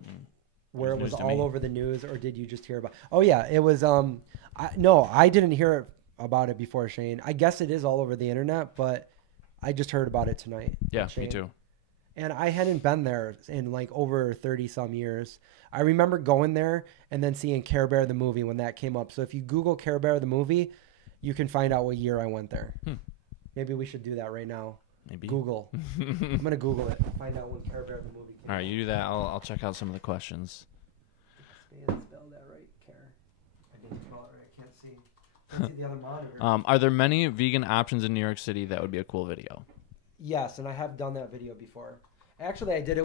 where it was all over the news, or did you just hear about? Oh yeah, it was. No, I didn't hear about it before Shane. I guess it is all over the internet, but I just heard about it tonight. Yeah, me too. And I hadn't been there in like over 30 some years. I remember going there and then seeing Care Bear the movie when that came up. So if you Google Care Bear the movie, you can find out what year I went there. Maybe we should do that right now. Maybe. Google. I'm going to Google it. Find out when Care Bear the movie came out. All right, you do that. I'll check out some of the questions. Spell that right, Care. I didn't spell it right. I can't see. The other monitor. Are there many vegan options in New York City that would be a cool video? Yes, and I have done that video before. Actually, I did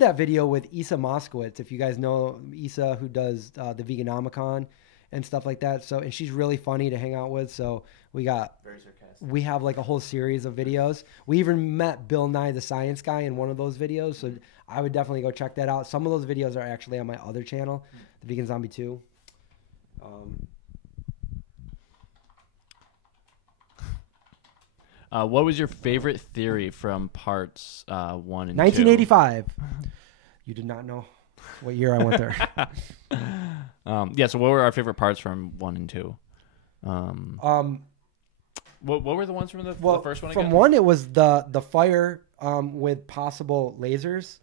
that video with Isa Moskowitz. If you guys know Isa, who does the Veganomicon and stuff like that. So, and she's really funny to hang out with. So we got very sarcastic. We have like a whole series of videos. We even met Bill Nye the Science Guy in one of those videos. So I would definitely go check that out. Some of those videos are actually on my other channel, the Vegan Zombie 2. What was your favorite theory from parts 1 and 2? 1985. You did not know what year I went there. Yeah, so what were our favorite parts from 1 and 2? What were the ones from the first one again? From 1, it was the fire with possible lasers.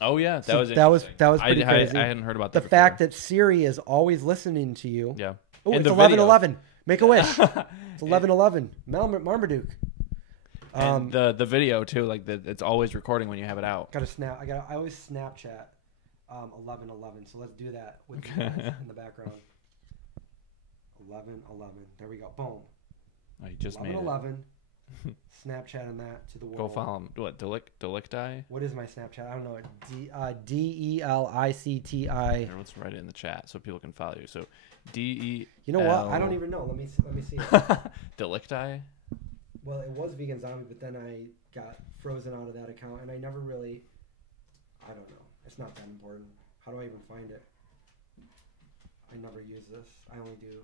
Oh yeah, that was pretty crazy. I hadn't heard about that. The fact that Siri is always listening to you. Yeah. Oh, it's 11:11. Make a wish. It's 11:11. Marmaduke. And the video too, like it's always recording when you have it out. I always Snapchat 11:11. So let's do that with you guys in the background. 11:11. There we go. Boom. Oh, you just 11:11. Snapchatting that to the world. Go follow him. What? Delicti? What is my Snapchat? I don't know. DELICTI. Let's write it in the chat so people can follow you. So DE. You know what? I don't even know. Let me see. Delicti. Well, it was Vegan Zombie, but then I got frozen out of that account, and I never really. I don't know. It's not that important. How do I even find it? I never use this. I only do.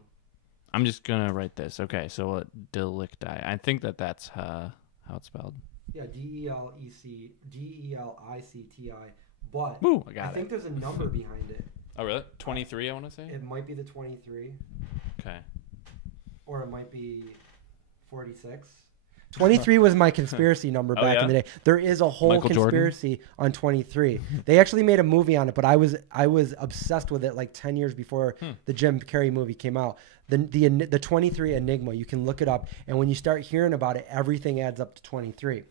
I'm just gonna write this. Okay, so Delicti. I think that's how it's spelled. Yeah, DELICTI. But I think there's a number behind it. Oh really? 23. I want to say. It might be the 23. Okay. Or it might be 46. 23 was my conspiracy number back in the day. There is a whole conspiracy on 23. They actually made a movie on it, but I was obsessed with it like 10 years before the Jim Carrey movie came out. The 23 Enigma, you can look it up, and when you start hearing about it, everything adds up to 23.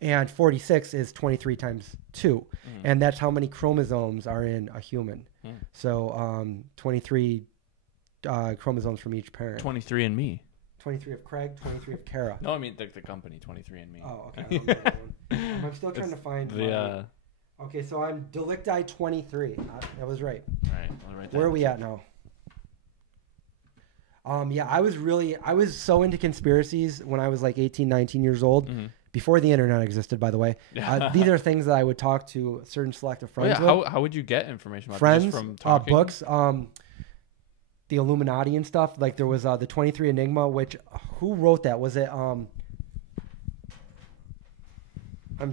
And 46 is 23 times 2, and that's how many chromosomes are in a human. So 23 chromosomes from each parent. 23 and me. 23 of Craig, 23 of Kara. No, I mean the company, 23andMe. Oh, okay. I don't know that one. I'm still trying to find Okay, so I'm Delicti 23. That was right. All right. I'll write that. Where are we at now? Yeah, I was so into conspiracies when I was like 18, 19 years old. Before the internet existed, by the way. These are things that I would talk to certain selective friends with. How would you get information about friends, it? Just from talking? Books, the Illuminati and stuff. Like there was the 23 Enigma, which who wrote that? Was it I'm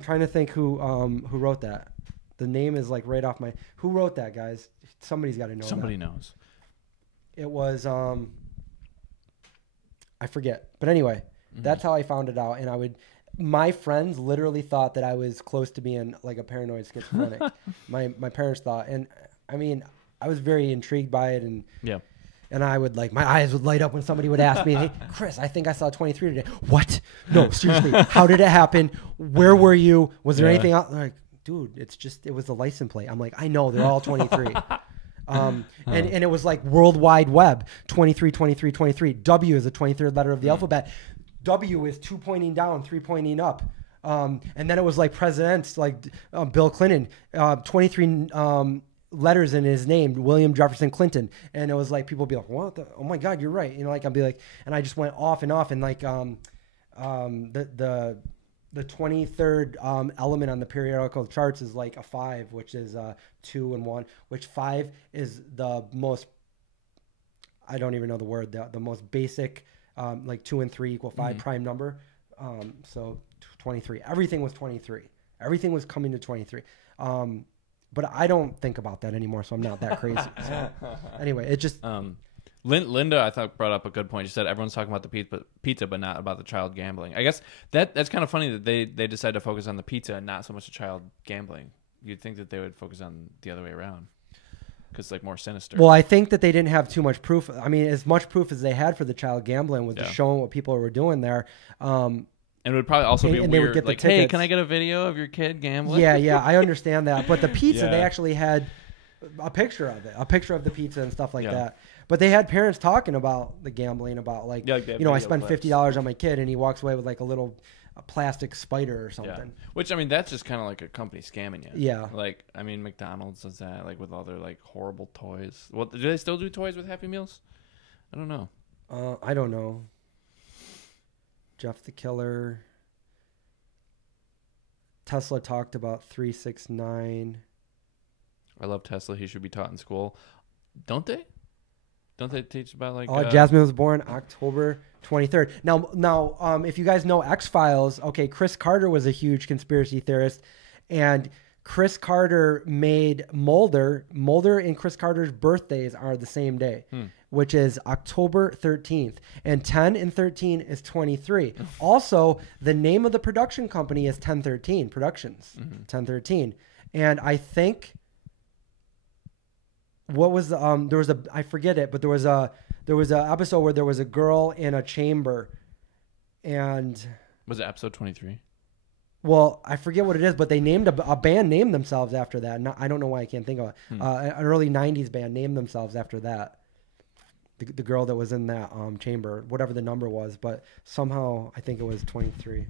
trying to think who wrote that. The name is like right off my. Who wrote that, guys? Somebody's got to know. Somebody knows. It was I forget. But anyway, that's how I found it out. And my friends literally thought that I was close to being like a paranoid schizophrenic. my parents thought, and I mean, I was very intrigued by it, and and I would like my eyes would light up when somebody would ask me, "Hey, Chris, I think I saw 23 today." What? No, seriously. How did it happen? Where were you? Was there anything else? Like, dude, it was the license plate. I'm like, I know they're all 23. And it was like World Wide Web, 23, 23, 23. W is the 23rd letter of the alphabet. W is 2 pointing down, 3 pointing up. And then it was like presidents, like Bill Clinton, 23 letters in his name, William Jefferson Clinton. And it was like, people would be like, what? Oh my God, you're right. You know, like I'd be like, and I just went off and off. And like the 23rd element on the periodical charts is like a 5, which is 2 and 1, which 5 is the most, I don't even know the word, the most basic, like 2 and 3 equal 5 prime number. So 23, everything was 23. Everything was coming to 23. But I don't think about that anymore, so I'm not that crazy. So, anyway, it just... Linda, I thought, brought up a good point. She said everyone's talking about the pizza, but not about the child gambling. I guess that's kind of funny that they decided to focus on the pizza and not so much the child gambling. You'd think that they would focus on the other way around because like more sinister. Well, I think that they didn't have too much proof. I mean, as much proof as they had for the child gambling was just showing what people were doing there. And it would probably also be weird, like, hey, can I get a video of your kid gambling? Yeah, I understand that. But the pizza, they actually had a picture of it, a picture of the pizza and stuff like that. But they had parents talking about the gambling, about like, you know, I spent $50 on my kid and he walks away with like a plastic spider or something. Yeah. Which, I mean, that's just kind of like a company scamming you. Yeah. Like, I mean, McDonald's does that, like with all their like horrible toys. Well, do they still do toys with Happy Meals? I don't know. I don't know. Jeff the Killer. Tesla talked about 369. I love Tesla. He should be taught in school. Don't they? Don't they teach about like... Jasmine was born October 23rd. Now, if you guys know X-Files, okay, Chris Carter was a huge conspiracy theorist, and Chris Carter made Mulder. Mulder and Chris Carter's birthdays are the same day, which is October 13th. And 10 and 13 is 23. Also, the name of the production company is 1013 Productions, 1013. And I think... What was the I forget it, but there was a episode where there was a girl in a chamber, and was it episode 23? Well, I forget what it is, but they named a band named themselves after that. I don't know why I can't think of it. An early 90s band named themselves after that. The girl that was in that chamber, whatever the number was, but somehow I think it was 23.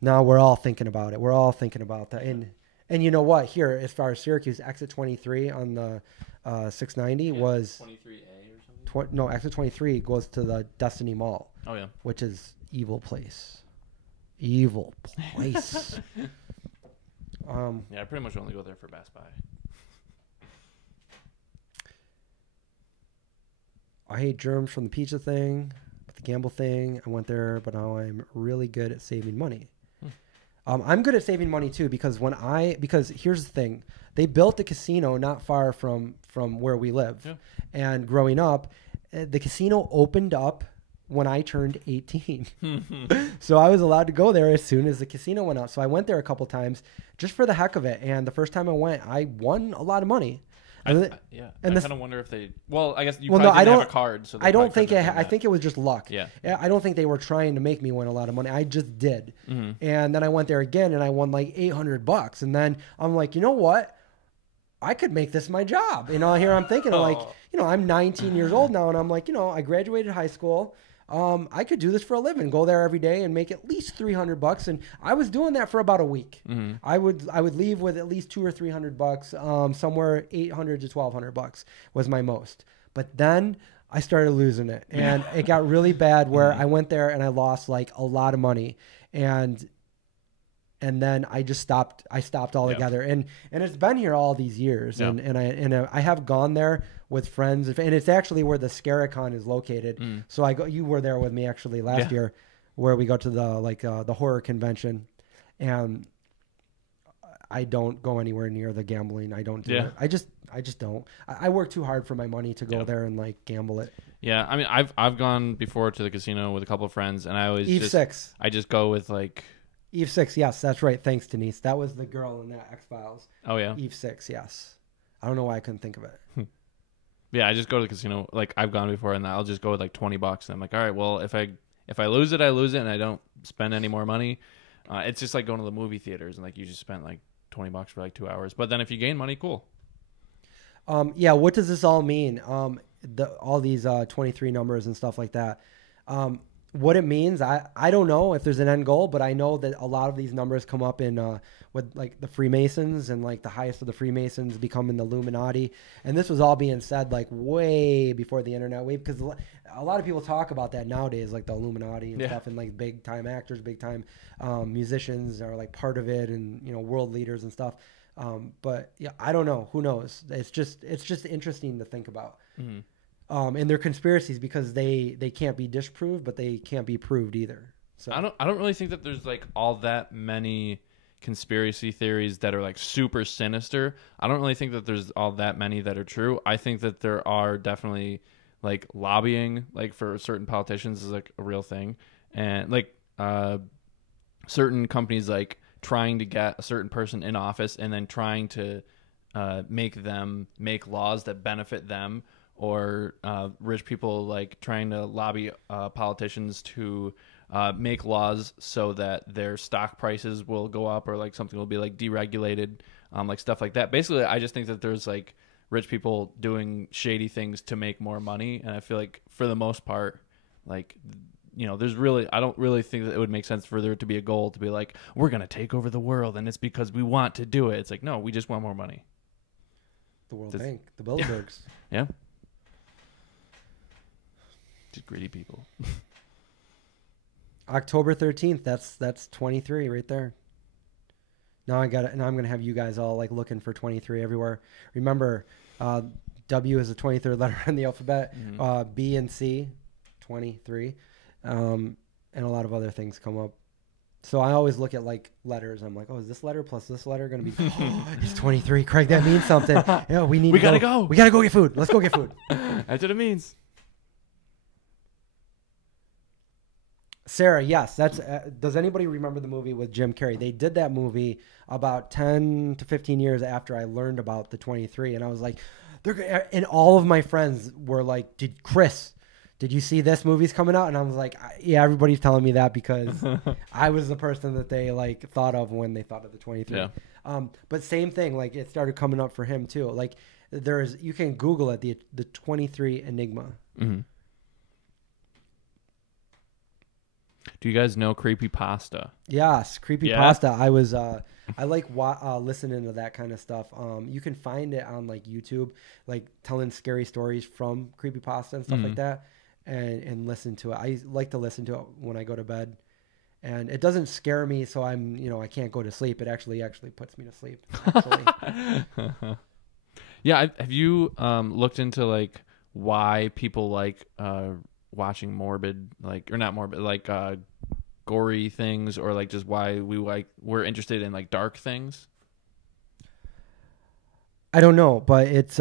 Now we're all thinking about it. We're all thinking about that. And you know what? Here, as far as Syracuse, exit 23 on the 690 was 23A or something. No, exit 23 goes to the Destiny Mall. Oh yeah, which is evil place. Evil place. Yeah, I pretty much only go there for Best Buy. I hate germs from the pizza thing, but the gamble thing. I went there, but now I'm really good at saving money. I'm good at saving money too, because because here's the thing, they built a casino not far from where we live, and growing up, the casino opened up when I turned 18, so I was allowed to go there as soon as the casino went up. So I went there a couple times just for the heck of it, and the first time I went, I won a lot of money. I kind of wonder if they. Well, I guess you probably didn't have a card. So I don't think I think it was just luck. Yeah. I don't think they were trying to make me win a lot of money. I just did. And then I went there again, and I won like $800. And then I'm like, you know what? I could make this my job. You know, here I'm thinking like, you know, I'm 19 years old now, and I'm like, you know, I graduated high school. I could do this for a living, go there every day and make at least $300. And I was doing that for about a week. I would leave with at least $200 or $300, somewhere $800 to $1,200 was my most. But then I started losing it, and it got really bad where I went there and I lost like a lot of money, and then I just stopped. I stopped altogether, and it's been here all these years, and I have gone there with friends, and it's actually where the Scaricon is located. So you were there with me actually last year, where we go to the horror convention, and I don't go anywhere near the gambling. I don't do it. I just don't. I work too hard for my money to go there and like gamble it. Yeah, I mean, I've gone before to the casino with a couple of friends, and I always Eve 6. I just go with like Eve 6. Yes, that's right. Thanks, Denise. That was the girl in that X-Files. Oh yeah, Eve 6. Yes. I don't know why I couldn't think of it. Yeah, I just go to the casino. Like I've gone before, and I'll just go with like $20, and I'm like, all right, well, if I lose it, I lose it, and I don't spend any more money. It's just like going to the movie theaters, and like you just spent like $20 for like 2 hours. But then if you gain money, cool. What does this all mean? All these 23 numbers and stuff like that. What it means, I don't know if there's an end goal, but I know that a lot of these numbers come up in with like the Freemasons, and like the highest of the Freemasons becoming the Illuminati. And this was all being said like way before the internet wave, because a lot of people talk about that nowadays, like the Illuminati and stuff, and like big time actors, big time musicians are like part of it, and world leaders and stuff. But yeah, I don't know. Who knows? It's just interesting to think about. And they're conspiracies because they can't be disproved, but they can't be proved either. So I don't really think that there's like all that many conspiracy theories that are like super sinister. I don't really think that there's all that many that are true. I think that there are definitely like lobbying, like for certain politicians, is like a real thing, and like certain companies like trying to get a certain person in office and then trying to make them make laws that benefit them, or rich people like trying to lobby politicians to make laws so that their stock prices will go up, or like something will be like deregulated, like stuff like that. Basically, I just think that there's like rich people doing shady things to make more money, and I feel like for the most part, like there's really, I don't really think that it would make sense for there to be a goal to be like, we're gonna take over the world and it's because we want to do it. It's like, no, we just want more money. The World Bank, the Bilderbergs. Yeah. Just greedy people. October 13th. That's 23 right there. Now I'm gonna have you guys all like looking for 23 everywhere. Remember, W is the 23rd letter in the alphabet. B and C, 23, and a lot of other things come up. So I always look at like letters. I'm like, oh, is this letter plus this letter gonna be? It's 23. Craig, that means something. Yeah, we gotta go. We gotta go get food. Let's go get food. That's what it means. Sarah, yes, that's. Does anybody remember the movie with Jim Carrey? They did that movie about 10 to 15 years after I learned about the 23, and I was like, and all of my friends were like, "Did you see this movie's coming out?" And I was like, "Yeah, everybody's telling me that because I was the person that they like thought of when they thought of the 23." Yeah. But same thing, like it started coming up for him too. Like you can Google it, the 23 Enigma. Mm-hmm. Do you guys know creepypasta? Yes, creepypasta. Yeah. I like listening to that kind of stuff. You can find it on like YouTube, like telling scary stories from creepypasta and stuff like that, and listen to it. I like to listen to it when I go to bed, and it doesn't scare me, so I can't go to sleep. It actually puts me to sleep. Yeah, have you looked into like why people like watching morbid, like, or not morbid, like gory things, or like just why we're interested in like dark things? I don't know, but it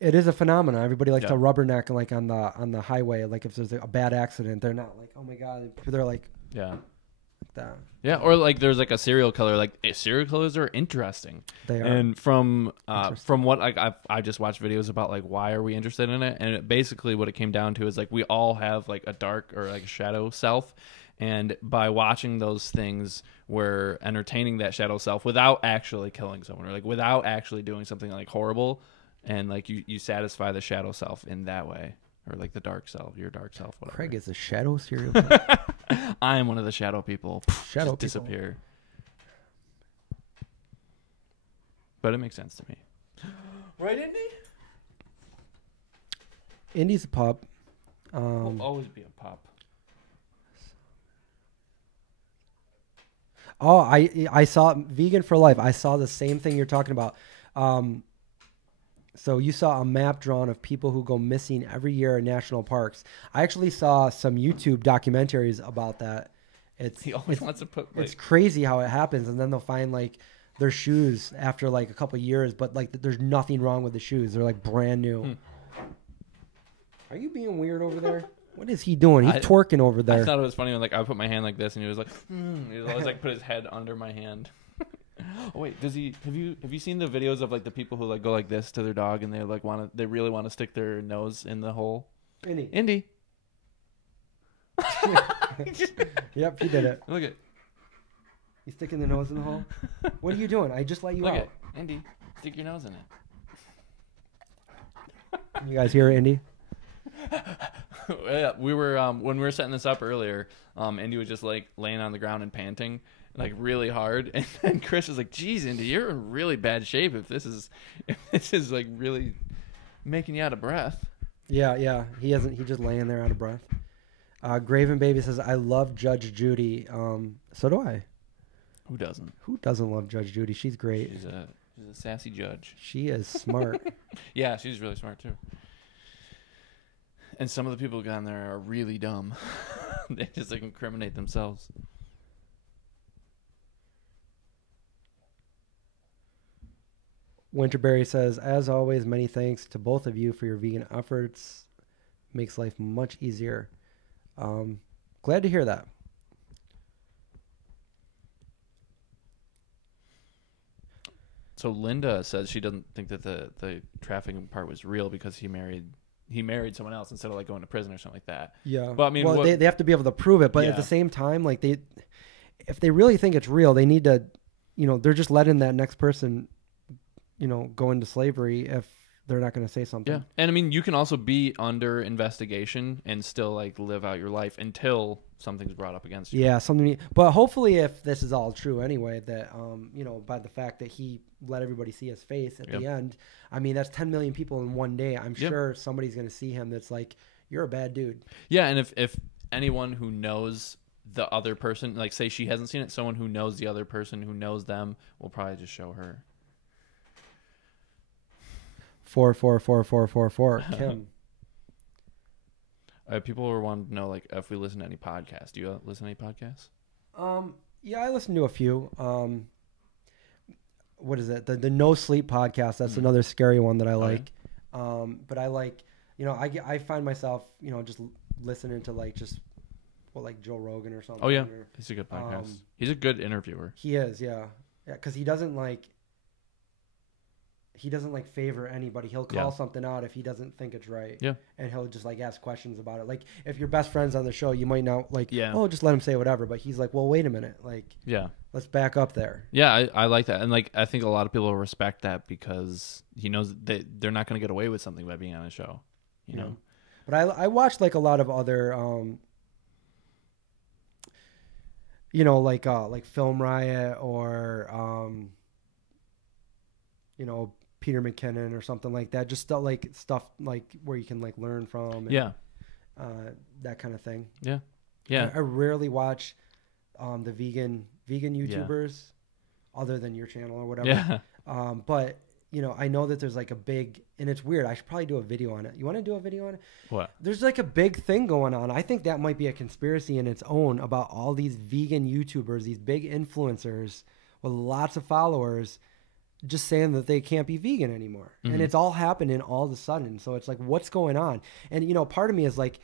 is a phenomenon. Everybody likes to rubberneck like on the highway. Like if there's a bad accident, they're not like, oh my god, they're like, yeah, like that. Yeah, or like there's like a serial killer. Like serial killers are interesting. They are. And from what I just watched videos about like why are we interested in it, and basically what it came down to is like we all have like a dark or like a shadow self, and by watching those things, we're entertaining that shadow self without actually killing someone, or like without actually doing something like horrible, and like you satisfy the shadow self in that way. Or like the dark self, your dark self, whatever. Craig is a shadow serial killer. I am one of the shadow people. Shadow people. Disappear. But it makes sense to me. Right, Indy? Indy's a pup. Will always be a pup. Oh, I saw Vegan for Life. I saw the same thing you're talking about. So you saw a map drawn of people who go missing every year in national parks. I actually saw some YouTube documentaries about that. He always wants to put. It's crazy how it happens, and then they'll find like their shoes after like a couple of years, but like there's nothing wrong with the shoes. They're like brand new. Are you being weird over there? What is he doing? He's twerking over there. I thought it was funny when like I put my hand like this, and he was like, he was always like put his head under my hand. Oh wait, does he? Have you seen the videos of like the people who like go like this to their dog, and they really want to stick their nose in the hole? Indy. Yep, he did it. Look at. You sticking the nose in the hole? What are you doing? I just let you out. Look at Indy. Stick your nose in it. You guys hear it, Indy? Yeah, we were when we were setting this up earlier. Indy was just like laying on the ground and panting like really hard, and then Chris was like, "Geez, Indy, you're in really bad shape if this is like really making you out of breath." Yeah. He's just laying there out of breath. Graven Baby says, "I love Judge Judy." So do I. Who doesn't? Who doesn't love Judge Judy? She's great. She's a sassy judge. She is smart. Yeah, she's really smart too. And some of the people who got in there are really dumb. They just like incriminate themselves. Winterberry says, "As always, many thanks to both of you for your vegan efforts. Makes life much easier." Glad to hear that. So Linda says she doesn't think that the trafficking part was real because he married someone else instead of like going to prison or something like that. Yeah. But I mean, well, they have to be able to prove it, but at the same time, like if they really think it's real, they need to, they're just letting that next person, go into slavery if they're not going to say something. Yeah. And I mean, you can also be under investigation and still like live out your life until something's brought up against you. Yeah. But hopefully if this is all true anyway, that, by the fact that he let everybody see his face at the end, I mean, that's 10 million people in one day. I'm sure somebody's going to see him that's like, you're a bad dude. Yeah. And if anyone who knows the other person, like say she hasn't seen it, someone who knows the other person who knows them will probably just show her. 4444444 Kim. People were wanting to know like if we listen to any podcasts. Do you listen to any podcasts? Yeah, I listen to a few. What is it? The No Sleep podcast. That's another scary one that I like. But I like, I find myself, just listening to like like Joe Rogan or something. Oh yeah, he's a good podcast. He's a good interviewer. He is, yeah, because he doesn't favor anybody. He'll call something out if he doesn't think it's right. Yeah. And he'll just like ask questions about it. Like if your best friend's on the show, you might not just let him say whatever. But he's like, well, wait a minute. Like, let's back up there. Yeah, I like that. And like, I think a lot of people respect that because he knows that they're not going to get away with something by being on a show, you know? But I watched like a lot of other, like Film Riot or, Peter McKinnon or something like that. Just stuff like where you can like learn from. And, that kind of thing. Yeah. Yeah. I rarely watch the vegan YouTubers other than your channel or whatever. Yeah. But I know that there's like a big, and it's weird. I should probably do a video on it. You want to do a video on it? What? There's like a big thing going on. I think that might be a conspiracy in its own about all these vegan YouTubers, these big influencers with lots of followers, just saying that they can't be vegan anymore. Mm-hmm. And it's all happening all of a sudden. So it's like, what's going on? And, part of me is like,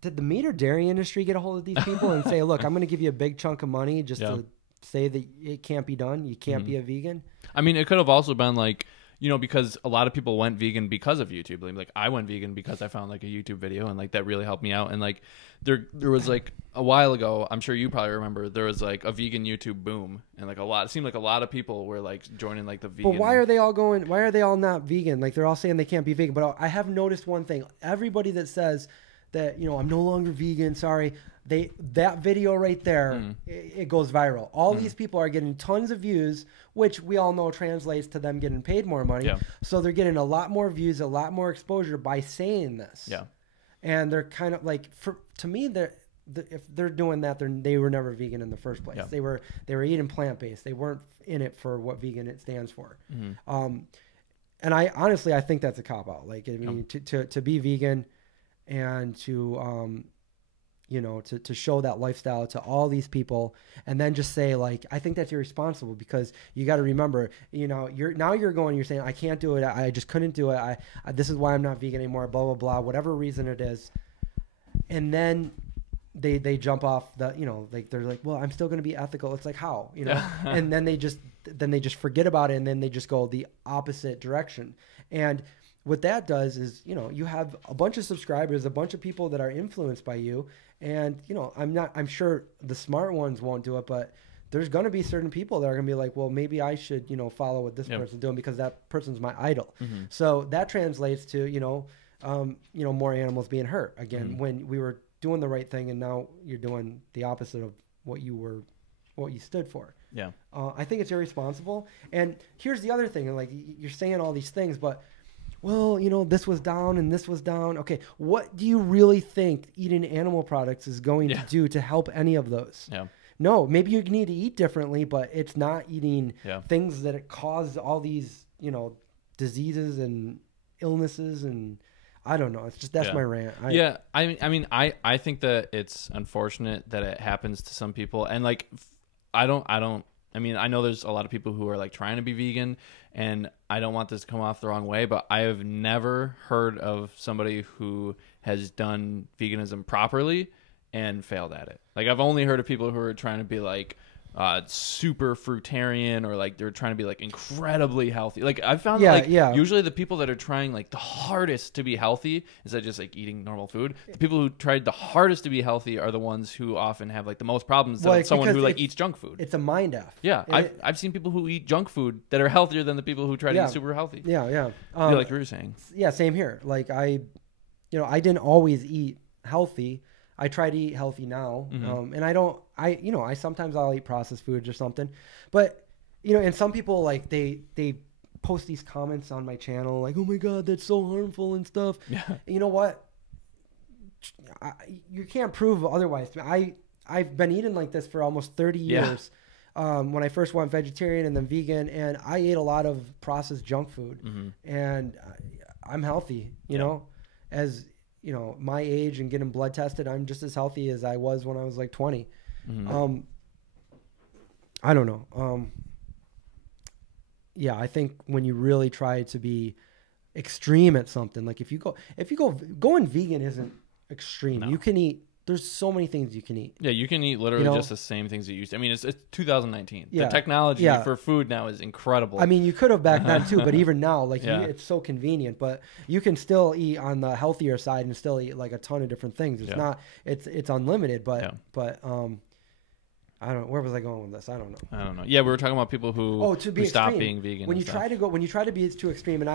did the meat or dairy industry get a hold of these people and say, look, I'm going to give you a big chunk of money just to say that it can't be done? You can't be a vegan? I mean, it could have also been like, because a lot of people went vegan because of YouTube. Like I went vegan because I found like a YouTube video and like that really helped me out. And like there was like a while ago, I'm sure you probably remember, there was like a vegan YouTube boom, and like it seemed like a lot of people were like joining like the vegan. But why are they all not vegan? Like they're all saying they can't be vegan. But I have noticed one thing. Everybody that says that, you know, I'm no longer vegan, sorry. That video right there, it goes viral. All these people are getting tons of views, which we all know translates to them getting paid more money. Yeah. So they're getting a lot more views, a lot more exposure by saying this. Yeah. And they're kind of like, to me, if they're doing that, they were never vegan in the first place. Yeah. They were eating plant-based. They weren't in it for what vegan it stands for. And I honestly think that's a cop-out. Like, I mean, to be vegan and to you know, to show that lifestyle to all these people, and then just say, like, I think that's irresponsible, because you got to remember, you know, you're saying, I can't do it. I just couldn't do it. I this is why I'm not vegan anymore, blah, blah, blah, whatever reason it is. And then they jump off the, you know, like, they're like, well, I'm still going to be ethical. It's like, how, you know, and then they just forget about it. And then they just go the opposite direction. And what that does is, you know, you have a bunch of subscribers, a bunch of people that are influenced by you. And, you know, I'm sure the smart ones won't do it, but there's going to be certain people that are going to be like, well, maybe I should, you know, follow what this person's doing, because that person's my idol. So that translates to, you know, more animals being hurt again, when we were doing the right thing, and now you're doing the opposite of what you stood for. Yeah. I think it's irresponsible. And here's the other thing. Like, you're saying all these things, but, well, you know, this was down and this was down. Okay, what do you really think eating animal products is going to do to help any of those? Yeah. No, maybe you need to eat differently, but it's not eating things that cause all these, you know, diseases and illnesses, and I don't know. It's just, that's my rant. I think that it's unfortunate that it happens to some people, and like, I know there's a lot of people who are like trying to be vegan, and I don't want this to come off the wrong way, but I have never heard of somebody who has done veganism properly and failed at it. Like, I've only heard of people who are trying to be like super fruitarian, or like they're trying to be like incredibly healthy. Like, I've found usually the people that are trying like the hardest to be healthy, instead of just like eating normal food, the people who tried the hardest to be healthy are the ones who often have like the most problems than someone who like eats junk food. It's a mind F. Yeah. I've seen people who eat junk food that are healthier than the people who try to eat super healthy. Yeah. Like you were saying. Yeah, same here. Like, I didn't always eat healthy. I try to eat healthy now. And I sometimes I'll eat processed foods or something, but, you know, and some people, like, they post these comments on my channel, like, oh my God, that's so harmful and stuff. Yeah. You know what? You can't prove otherwise. I've been eating like this for almost 30 years. When I first went vegetarian and then vegan, and I ate a lot of processed junk food, and I'm healthy, you know, as, you know, my age and getting blood tested, I'm just as healthy as I was when I was like 20. I don't know. I think when you really try to be extreme at something, like if you go going vegan isn't extreme. No. You can eat. There's so many things you can eat. Yeah, you can eat literally just the same things you used to. I mean, it's 2019. Yeah. The technology for food now is incredible. I mean, you could have back then too, but even now, like, it's so convenient. But you can still eat on the healthier side and still eat like a ton of different things. It's not, it's unlimited. But I don't know. Where was I going with this? I don't know. Yeah, we were talking about people who stop being vegan. When you try to be too extreme, and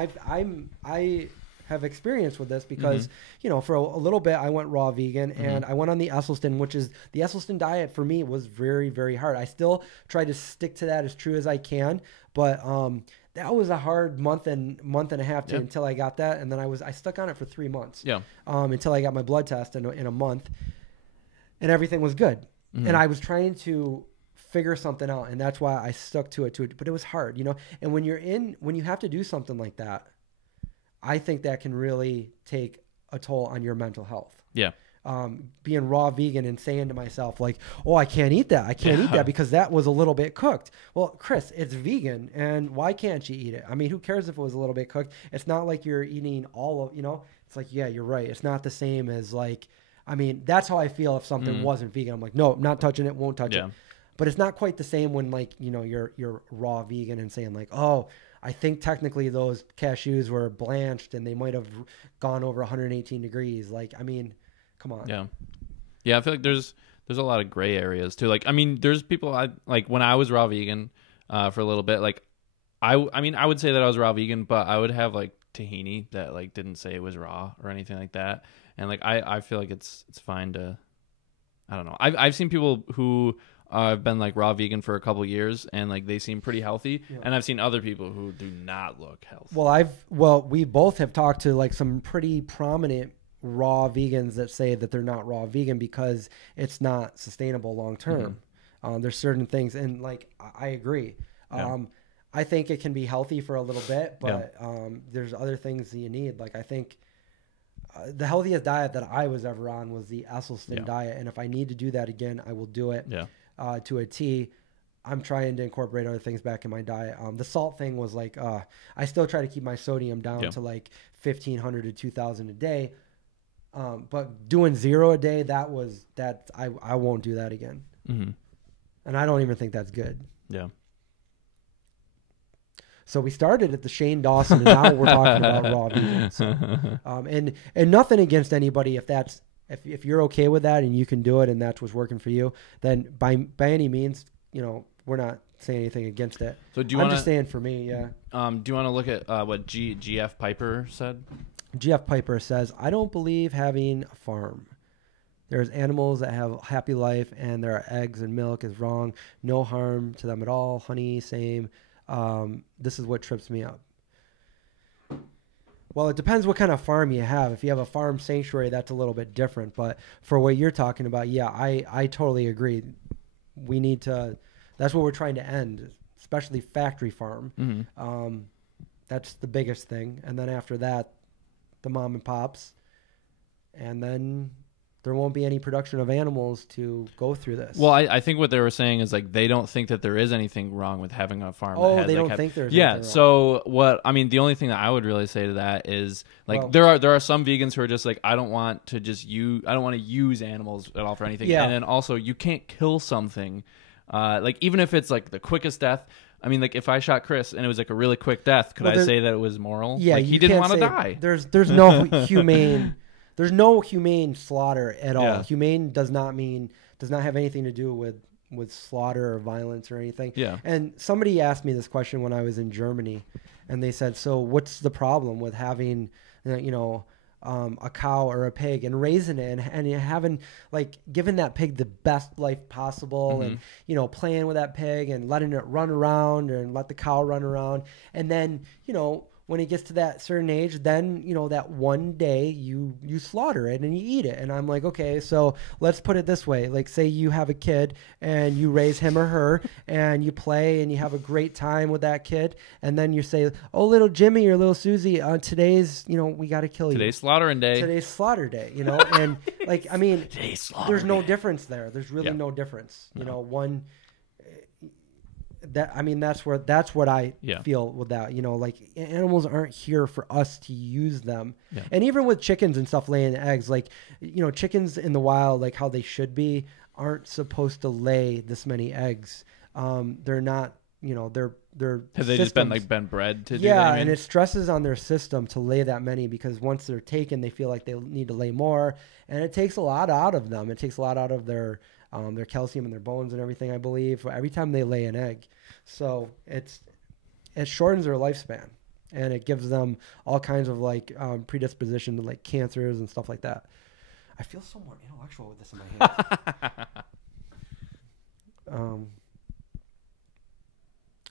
I have experience with this because, you know, for a little bit I went raw vegan, and I went on the Esselstyn, which is the Esselstyn diet for me was very, very hard. I still try to stick to that as true as I can, but that was a hard month and a half until I got that, and then I stuck on it for 3 months. Yeah. Until I got my blood test in a month, and everything was good. And I was trying to figure something out, and that's why I stuck to it, but it was hard, you know. And when you have to do something like that, I think that can really take a toll on your mental health. Yeah. Being raw vegan and saying to myself, like, oh, I can't eat that. I can't eat that because that was a little bit cooked. Well, Chris, it's vegan, and why can't you eat it? I mean, who cares if it was a little bit cooked? It's not like you're eating all of, you know, it's like, yeah, you're right. It's not the same as like, I mean, that's how I feel if something wasn't vegan. I'm like, no, not touching it, won't touch it. But it's not quite the same when, like, you know, you're raw vegan and saying like, oh, I think technically those cashews were blanched and they might have gone over 118 degrees. Like, I mean, come on. Yeah. Yeah. I feel like there's a lot of gray areas too. Like, I mean, there's people like when I was raw vegan, for a little bit, like I mean, I would say that I was raw vegan, but I would have like tahini that like didn't say it was raw or anything like that. And like I feel like it's fine to, I don't know. I've seen people who have been like raw vegan for a couple years and like they seem pretty healthy, and I've seen other people who do not look healthy. Well, we both have talked to like some pretty prominent raw vegans that say that they're not raw vegan because it's not sustainable long term. There's certain things, and like I agree. I think it can be healthy for a little bit, but there's other things that you need. Like I think the healthiest diet that I was ever on was the Esselstyn diet, and if I need to do that again, I will do it to a T. I'm trying to incorporate other things back in my diet. The salt thing was like, I still try to keep my sodium down to like 1,500 to 2,000 a day. But doing 0 a day, I won't do that again. And I don't even think that's good. Yeah. So we started at the Shane Dawson, and now we're talking about raw vegan. So, and nothing against anybody if you're okay with that and you can do it and that's what's working for you, then by any means, we're not saying anything against it. So I'm just saying for me, do you want to look at what GF Piper said? GF Piper says, I don't believe having a farm. There's animals that have a happy life and their eggs and milk is wrong. No harm to them at all. Honey, same. This is what trips me up. Well, it depends what kind of farm you have. If you have a farm sanctuary, that's a little bit different. But for what you're talking about, I totally agree. We need to, that's what we're trying to end, especially factory farm. That's the biggest thing. And then after that, the mom and pops. And then there won't be any production of animals to go through this. Well, I think what they were saying is like they don't think that there is anything wrong with having a farm. Oh, they don't think there's anything wrong. So the only thing that I would really say to that is like there are some vegans who are just like I don't want to use animals at all for anything. And then also you can't kill something, like even if it's like the quickest death. I mean, like if I shot Chris and it was like a really quick death, could I say that it was moral? Yeah, like, he didn't want to die. There's no humane. There's no humane slaughter at all. Yeah. Humane does not have anything to do with slaughter or violence or anything. Yeah. And somebody asked me this question when I was in Germany, and they said, "So what's the problem with having, a cow or a pig and raising it and having like giving that pig the best life possible and playing with that pig and letting it run around and let the cow run around, and then when it gets to that certain age, then, that one day you slaughter it and you eat it." And I'm like, okay, so let's put it this way. Like, say you have a kid and you raise him or her and you play and you have a great time with that kid. And then you say, oh, little Jimmy or little Susie, today's, we got to kill you. Today's slaughtering day. Today's slaughter day, and like, I mean, there's no difference there. There's really no difference. One... that's what I feel with that. Like animals aren't here for us to use them. Yeah. And even with chickens and stuff laying eggs, like, chickens in the wild, like how they should be, aren't supposed to lay this many eggs. They're not, they're have they just been bred to do that? Yeah, and it stresses on their system to lay that many because once they're taken, they feel like they need to lay more, and it takes a lot out of them. It takes a lot out of their calcium in their bones and everything, I believe, every time they lay an egg. So it shortens their lifespan, and it gives them all kinds of like predisposition to like cancers and stuff like that. I feel so more intellectual with this in my hands.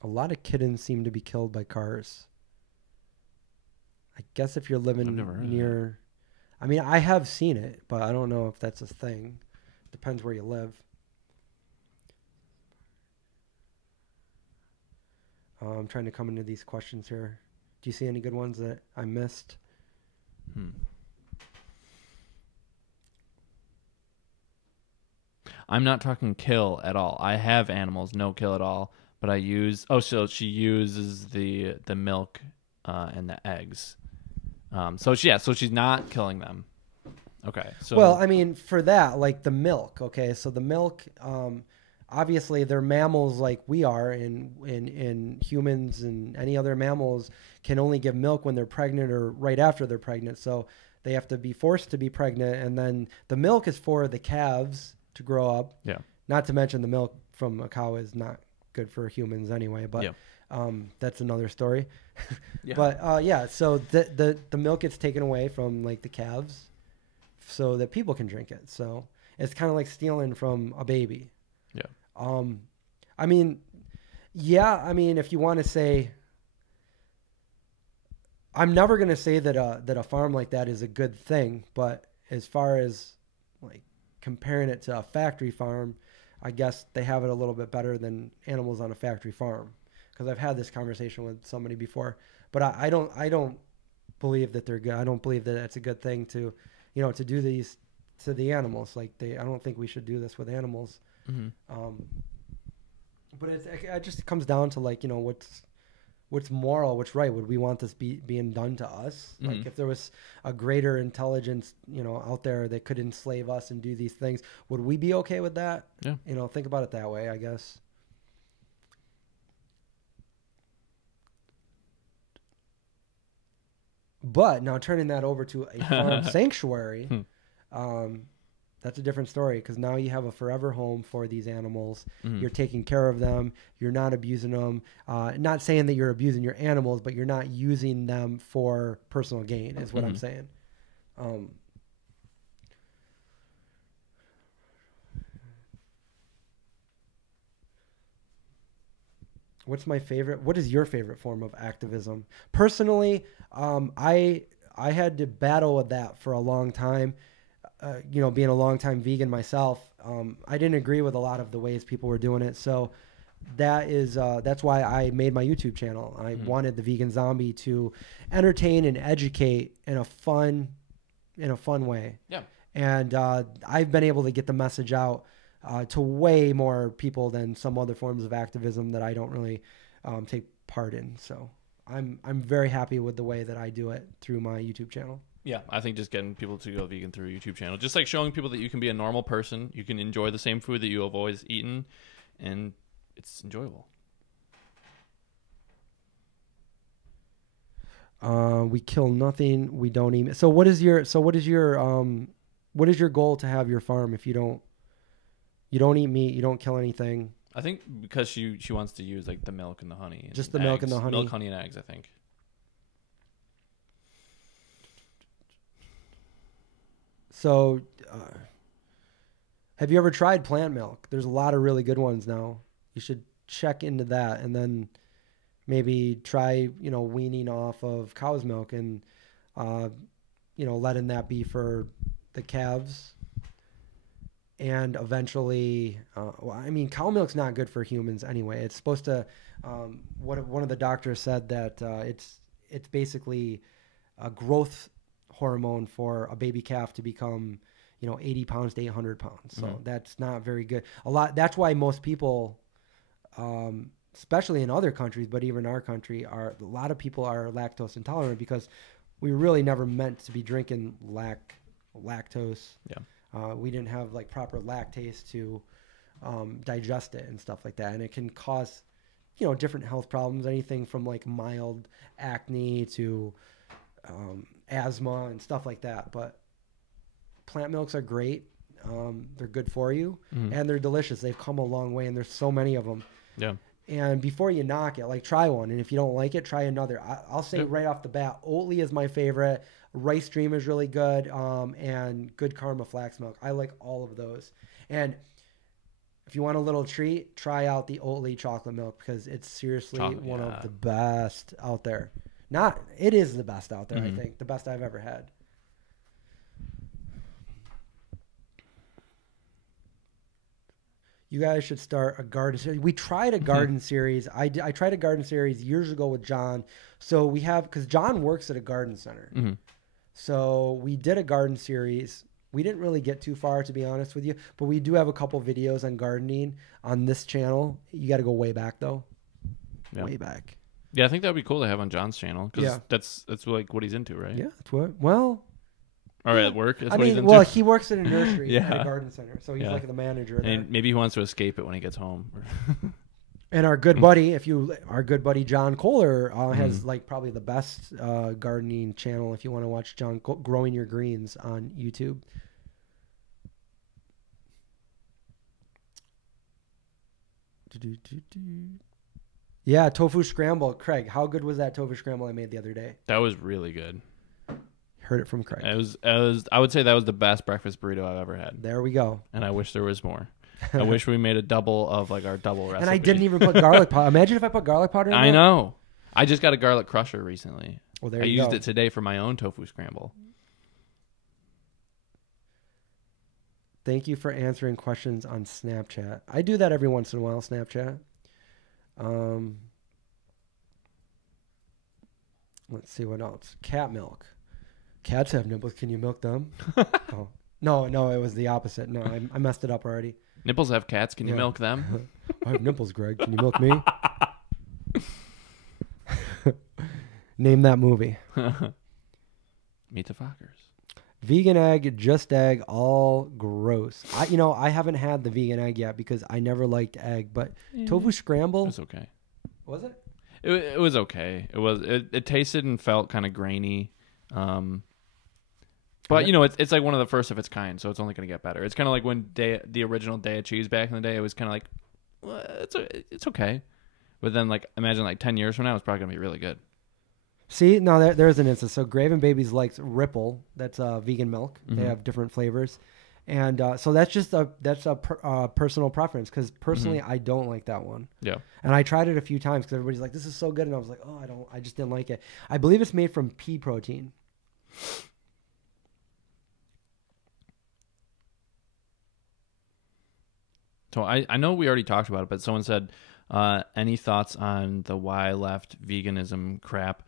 A lot of kittens seem to be killed by cars. I guess if you're living near... I mean, I have seen it, but I don't know if that's a thing. Depends where you live. I'm trying to come into these questions here. Do you see any good ones that I missed? I'm not talking kill at all. I have animals, no kill at all. But I use... Oh, so she uses the milk and the eggs. So she's not killing them. Okay. So well, I mean, for that, like the milk. Okay, so the milk, obviously, they're mammals like we are, and humans and any other mammals can only give milk when they're pregnant or right after they're pregnant. So they have to be forced to be pregnant, and then the milk is for the calves to grow up. Yeah. Not to mention the milk from a cow is not good for humans anyway, but That's another story. Yeah. But yeah, so the milk gets taken away from like the calves so that people can drink it. So it's kind of like stealing from a baby. Yeah. I mean, yeah, I mean, if you want to say, I'm never going to say that a farm like that is a good thing, but as far as like comparing it to a factory farm, I guess they have it a little bit better than animals on a factory farm. Because I've had this conversation with somebody before, but I don't believe that they're good. I don't believe that it's a good thing to, to do these to the animals. Like I don't think we should do this with animals. Mm-hmm. But it just comes down to like, what's moral, what's right. Would we want this being done to us? Mm-hmm. Like if there was a greater intelligence, out there that could enslave us and do these things, would we be okay with that? Yeah. Think about it that way, I guess. But now turning that over to a farm sanctuary, that's a different story because now you have a forever home for these animals. Mm-hmm. You're taking care of them. You're not abusing them. Not saying that you're abusing your animals, but you're not using them for personal gain is what I'm saying. What is your favorite form of activism? Personally, I had to battle with that for a long time. Being a longtime vegan myself, I didn't agree with a lot of the ways people were doing it. So that's why I made my YouTube channel. I wanted the Vegan Zombie to entertain and educate in a fun way. Yeah. And I've been able to get the message out to way more people than some other forms of activism that I don't really take part in. So I'm very happy with the way that I do it through my YouTube channel. Yeah, I think just getting people to go vegan through a YouTube channel, just like showing people that you can be a normal person, you can enjoy the same food that you have always eaten, and it's enjoyable. We kill nothing. We don't eat. So what is your goal to have your farm if you don't eat meat, you don't kill anything? I think because she wants to use like the milk and the honey. And just the eggs. Milk and the honey. Milk, honey, and eggs, I think. So, have you ever tried plant milk? There's a lot of really good ones now. You should check into that and then maybe try, weaning off of cow's milk and, letting that be for the calves. And eventually, cow milk's not good for humans anyway. It's supposed to, one of the doctors said that it's basically a growth hormone for a baby calf to become 80 pounds to 800 pounds. So that's not very good. That's why most people, especially in other countries, but even our country, a lot of people are lactose intolerant because we really never meant to be drinking lactose. Yeah. We didn't have like proper lactase to digest it and stuff like that. And it can cause, different health problems, anything from like mild acne to asthma and stuff like that. But plant milks are great. They're good for you and they're delicious. They've come a long way and there's so many of them. Yeah. And before you knock it, like try one. And if you don't like it, try another. I'll say right off the bat, Oatly is my favorite. LIVEstream is really good. And Good Karma flax milk. I like all of those. And if you want a little treat, try out the Oatly chocolate milk because it's seriously one of the best out there. It is the best out there, I think. The best I've ever had. You guys should start a garden series. We tried a garden series. I tried a garden series years ago with John. So because John works at a garden center. Mm-hmm. So we did a garden series. We didn't really get too far, to be honest with you. But we do have a couple videos on gardening on this channel. You got to go way back, though. Yeah. Way back. Yeah, I think that would be cool to have on John's channel. Because that's like what he's into, right? Yeah, that's what. Well... Or at work. That's what he's into. Well, he works at a nursery at a garden center, so he's like the manager. And maybe he wants to escape it when he gets home. And our good buddy, John Kohler has like probably the best gardening channel if you want to watch John growing your greens on YouTube. Yeah, tofu scramble. Craig, how good was that tofu scramble I made the other day? That was really good. Heard it from Craig. It was. I would say that was the best breakfast burrito I've ever had. There we go. And I wish there was more. I wish we made a double of like our double recipe. And I didn't even put garlic powder. Imagine if I put garlic powder in I know. I just got a garlic crusher recently. Well, there I you used go. it today for my own tofu scramble. Thank you for answering questions on Snapchat. I do that every once in a while, Snapchat. Let's see what else. Cat milk. Cats have nipples. Can you milk them? Oh. No, it was the opposite. No, I messed it up already. Nipples have cats. Can you milk them? I have nipples, Greg. Can you milk me? Name that movie. Meet the Fockers. Vegan egg, just egg, all gross. I haven't had the vegan egg yet because I never liked egg, but tofu scramble. It was okay. Was it? It was okay. It tasted and felt kind of grainy. But it's like one of the first of its kind, so it's only going to get better. It's kind of like when the original Day of Cheese back in the day, it was kind of like, well, it's okay. But then like imagine like 10 years from now, it's probably going to be really good. See, no, there's an instance. So Graven Babies likes Ripple. That's vegan milk. Mm-hmm. They have different flavors. And so that's just a personal preference because personally, I don't like that one. Yeah. And I tried it a few times because everybody's like, this is so good. And I was like, oh, I just didn't like it. I believe it's made from pea protein. So I know we already talked about it, but someone said, any thoughts on the why left veganism crap?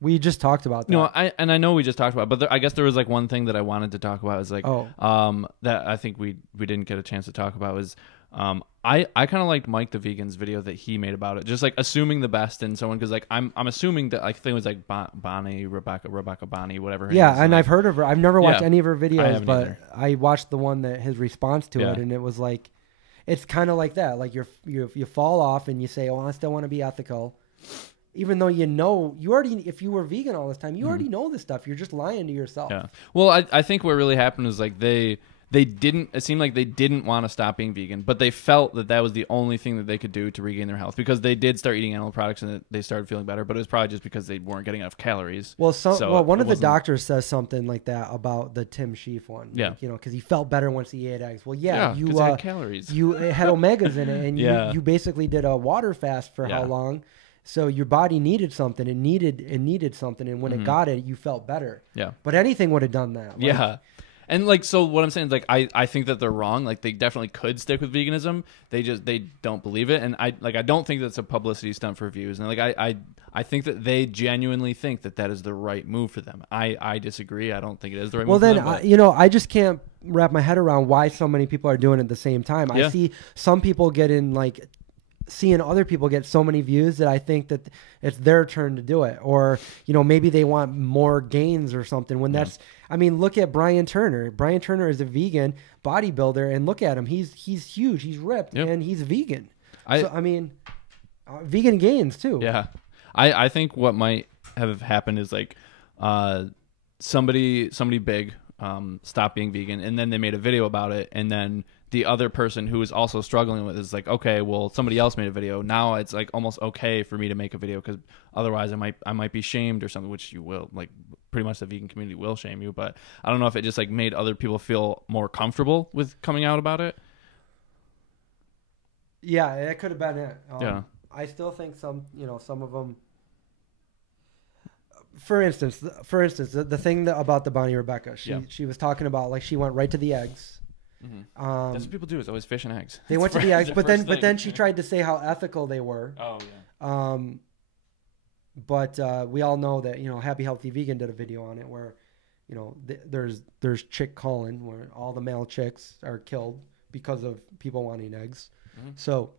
We just talked about that. No, I know we just talked about it, but I guess there was like one thing that I wanted to talk about is like, that I think we didn't get a chance to talk about was, I kind of liked Mike the Vegan's video that he made about it, just like assuming the best in someone, because like I'm assuming that I think it was like Rebecca Bonnie, whatever. Yeah, and like, I've heard of her. I've never watched any of her videos, but either. I watched the one that his response to it, and it was like, it's kind of like that. Like you fall off and you say, "Oh, I still want to be ethical," even though you already, if you were vegan all this time, you already know this stuff. You're just lying to yourself. Yeah. Well, I think what really happened was like they didn't. It seemed like they didn't want to stop being vegan, but they felt that was the only thing that they could do to regain their health because they did start eating animal products and they started feeling better. But it was probably just because they weren't getting enough calories. Well, one of the doctors says something like that about the Tim Sheaf one. Yeah, like, because he felt better once he ate eggs. Well, you had calories. It had omegas in it, and you basically did a water fast for how long? So your body needed something. It needed something, and when it got it, you felt better. Yeah. But anything would have done that. Yeah. And like, so what I'm saying is like, I think that they're wrong. Like they definitely could stick with veganism. They don't believe it. And I don't think that's a publicity stunt for views. And like, I think that they genuinely think that is the right move for them. I disagree. I don't think it is the right move for them. Well, then, I just can't wrap my head around why so many people are doing it at the same time. I see some people seeing other people get so many views that I think that it's their turn to do it. Or, maybe they want more gains or something when that's, look at Brian Turner. Brian Turner is a vegan bodybuilder and look at him. He's huge. He's ripped and he's vegan. Vegan gains too. Yeah. I think what might have happened is like, somebody big, stopped being vegan and then they made a video about it. And then the other person who is also struggling with it is like, okay, well, somebody else made a video. Now it's like almost okay for me to make a video because otherwise I might be shamed or something, which you will. Like pretty much the vegan community will shame you. But I don't know if it just like made other people feel more comfortable with coming out about it. Yeah, that could have been it. I still think some of them. For instance, the thing about the Bonnie Rebecca, she was talking about like she went right to the eggs. Mm-hmm. That's what people do is always fish and eggs. They went to the eggs, but then she tried to say how ethical they were. Oh yeah. But we all know that Happy Healthy Vegan did a video on it where, there's chick calling where all the male chicks are killed because of people wanting eggs. Mm-hmm. So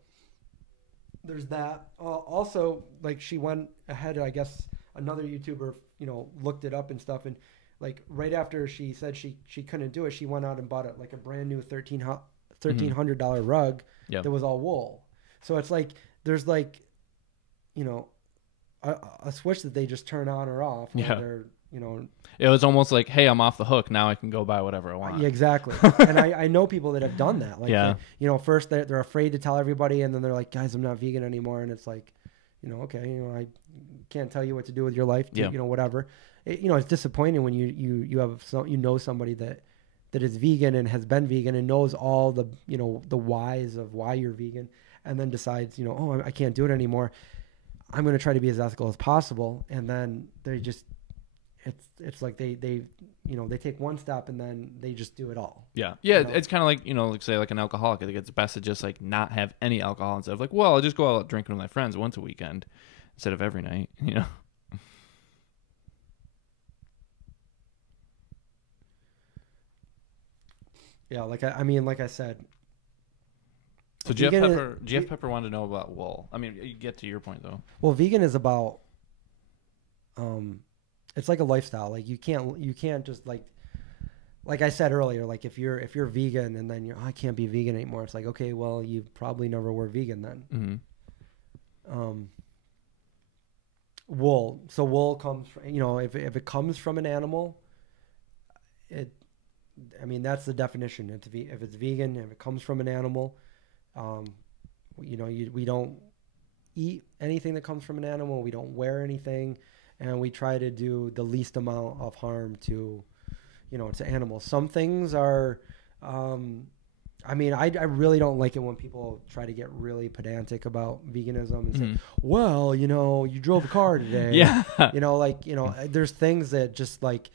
there's that. Also, like she went ahead. I guess another YouTuber, looked it up and stuff and. Like right after she said she couldn't do it, she went out and bought a brand new $1,300 rug that was all wool. So it's like there's like, a switch that they just turn on or off. Where they're It was almost like, hey, I'm off the hook. Now I can go buy whatever I want. Yeah, exactly. And I know people that have done that. Like, first they're afraid to tell everybody, and then they're like, guys, I'm not vegan anymore. And it's like, okay, I can't tell you what to do with your life. Whatever. It's disappointing when you have somebody that is vegan and has been vegan and knows all the the whys of why you're vegan, and then decides oh, I can't do it anymore. I'm going to try to be as ethical as possible, and then they just it's like they take one step and then they just do it all. It's kind of like like say like an alcoholic. I think it's best to just like not have any alcohol instead of like, well, I'll just go out drinking with my friends once a weekend instead of every night. Yeah, like I said. So Jeff Pepper wanted to know about wool. I mean, you get to your point though. Well, vegan is about, it's like a lifestyle. Like you can't just like I said earlier. Like if you're vegan and then I can't be vegan anymore. It's like, okay, well, you probably never were vegan then. Mm-hmm. Wool. So wool comes from, if it comes from an animal, that's the definition. If it's vegan, if it comes from an animal, we don't eat anything that comes from an animal. We don't wear anything, and we try to do the least amount of harm to animals. Some things are, I really don't like it when people try to get really pedantic about veganism and say, well, you drove a car today. Yeah. There's things that just like,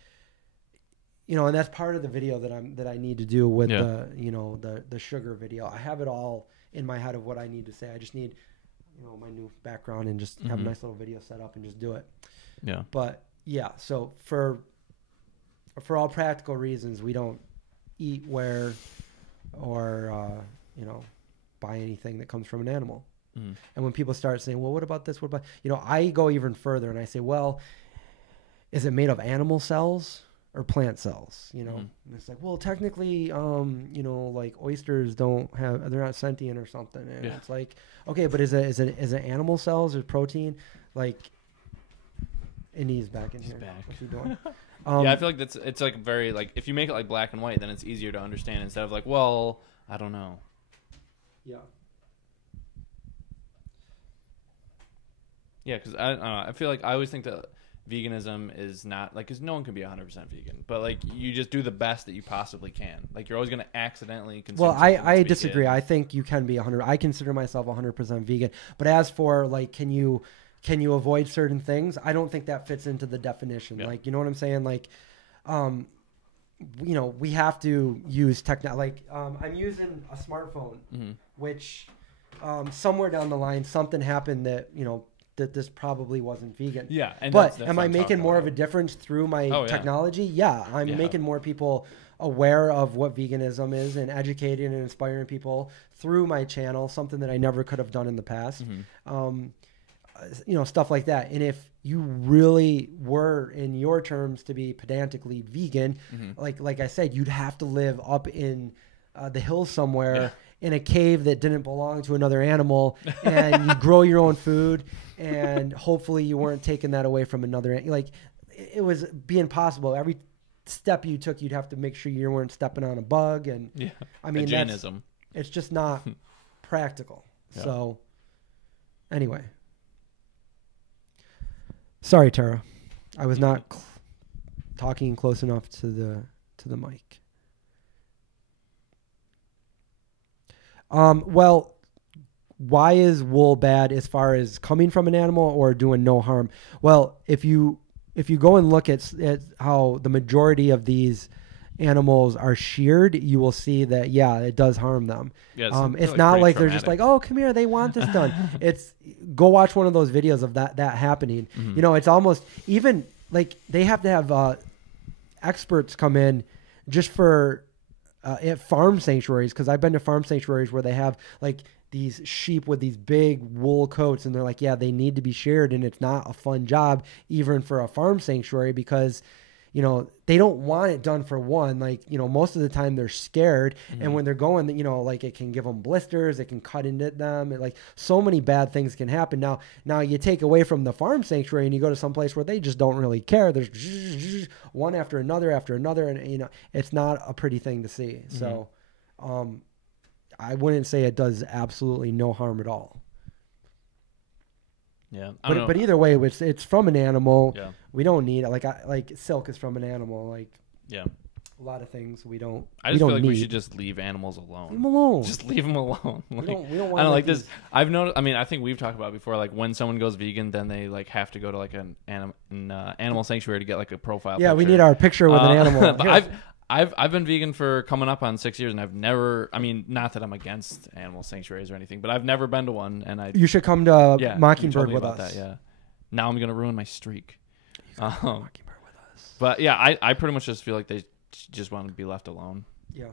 and that's part of the video that I need to do with the sugar video. I have it all in my head of what I need to say. I just need, my new background and just have a nice little video set up and just do it. Yeah. But yeah, so for all practical reasons, we don't eat, wear, or buy anything that comes from an animal. And when people start saying, well, what about this? What about, I go even further and I say, well, is it made of animal cells or plant cells? And it's like, well, technically, like oysters they're not sentient or something. And it's like, okay, but is it animal cells or protein? Like, Indy's back in here. Back. What's he doing? I feel like it's like very like, if you make it like black and white, then it's easier to understand instead of like, well, I don't know. Yeah. Yeah, because I don't know. I feel like I always think that veganism is not like, because no one can be 100% vegan, but like you just do the best that you possibly can. Like you're always going to accidentally consume. Well, I disagree. I think you can be 100. I consider myself 100% vegan. But as for like, can you avoid certain things? I don't think that fits into the definition. Yeah. Like, you know what I'm saying? Like, we have to use technology. Like, I'm using a smartphone, which somewhere down the line something happened that that this probably wasn't vegan. Yeah. And but am I making more of a difference through my technology? Yeah, I'm making more people aware of what veganism is and educating and inspiring people through my channel, something that I never could have done in the past. Stuff like that. And if you really were, in your terms, to be pedantically vegan, like I said, you'd have to live up in the hills somewhere in a cave that didn't belong to another animal, and you grow your own food, and hopefully you weren't taking that away from another. Like, it was be impossible. Every step you took, you'd have to make sure you weren't stepping on a bug, and it's just not practical. Yeah. So anyway, sorry, Tara, I was not talking close enough to the mic. Well, why is wool bad as far as coming from an animal or doing no harm? Well, if you go and look at how the majority of these animals are sheared, you will see that, it does harm them. Yeah, it's not like they're just like, oh, come here, they want this done. It's go watch one of those videos of that happening. It's almost even like they have to have experts come in just for at farm sanctuaries, because I've been to farm sanctuaries where they have like these sheep with these big wool coats, and they're like, they need to be sheared, and it's not a fun job even for a farm sanctuary, because you know, they don't want it done for one. Like, you know, most of the time they're scared. And when they're going, you know, like it can give them blisters, it can cut into them. Like so many bad things can happen. Now you take away from the farm sanctuary and you go to some place where they just don't really care. There's one after another. And, you know, it's not a pretty thing to see. So I wouldn't say it does absolutely no harm at all. Yeah, but either way, it's from an animal. Yeah. We don't need it. Like silk is from an animal. Like yeah, a lot of things we don't. I just feel like we should just leave animals alone. Leave them alone. Just leave them alone. Like, we don't want. I don't like this. I've noticed. I mean, I think we've talked about it before. Like when someone goes vegan, then they like have to go to like an animal sanctuary to get like a profile. Yeah, picture. we need our picture with an animal. But I've been vegan for coming up on 6 years, and I've never. I mean, not that I'm against animal sanctuaries or anything, but I've never been to one. And you should come to Mockingbird with us. That, yeah. Now I'm gonna ruin my streak. Mockingbird with us. But yeah, I pretty much just feel like they just want to be left alone. Yeah.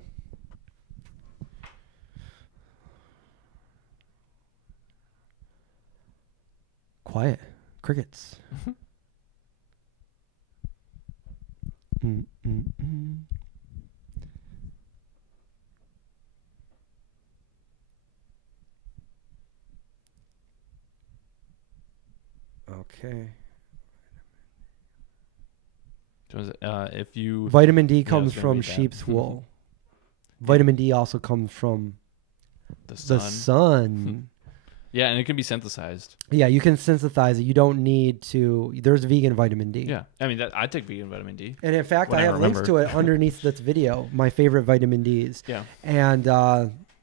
Quiet. Crickets. Okay. So if you vitamin D comes from sheep's wool. Vitamin D also comes from the sun. Yeah, and it can be synthesized. Yeah, you can synthesize it. You don't need to. There's vegan vitamin D. Yeah, I mean, I take vegan vitamin D. And in fact, I have links to it underneath this video. My favorite vitamin Ds. Yeah. And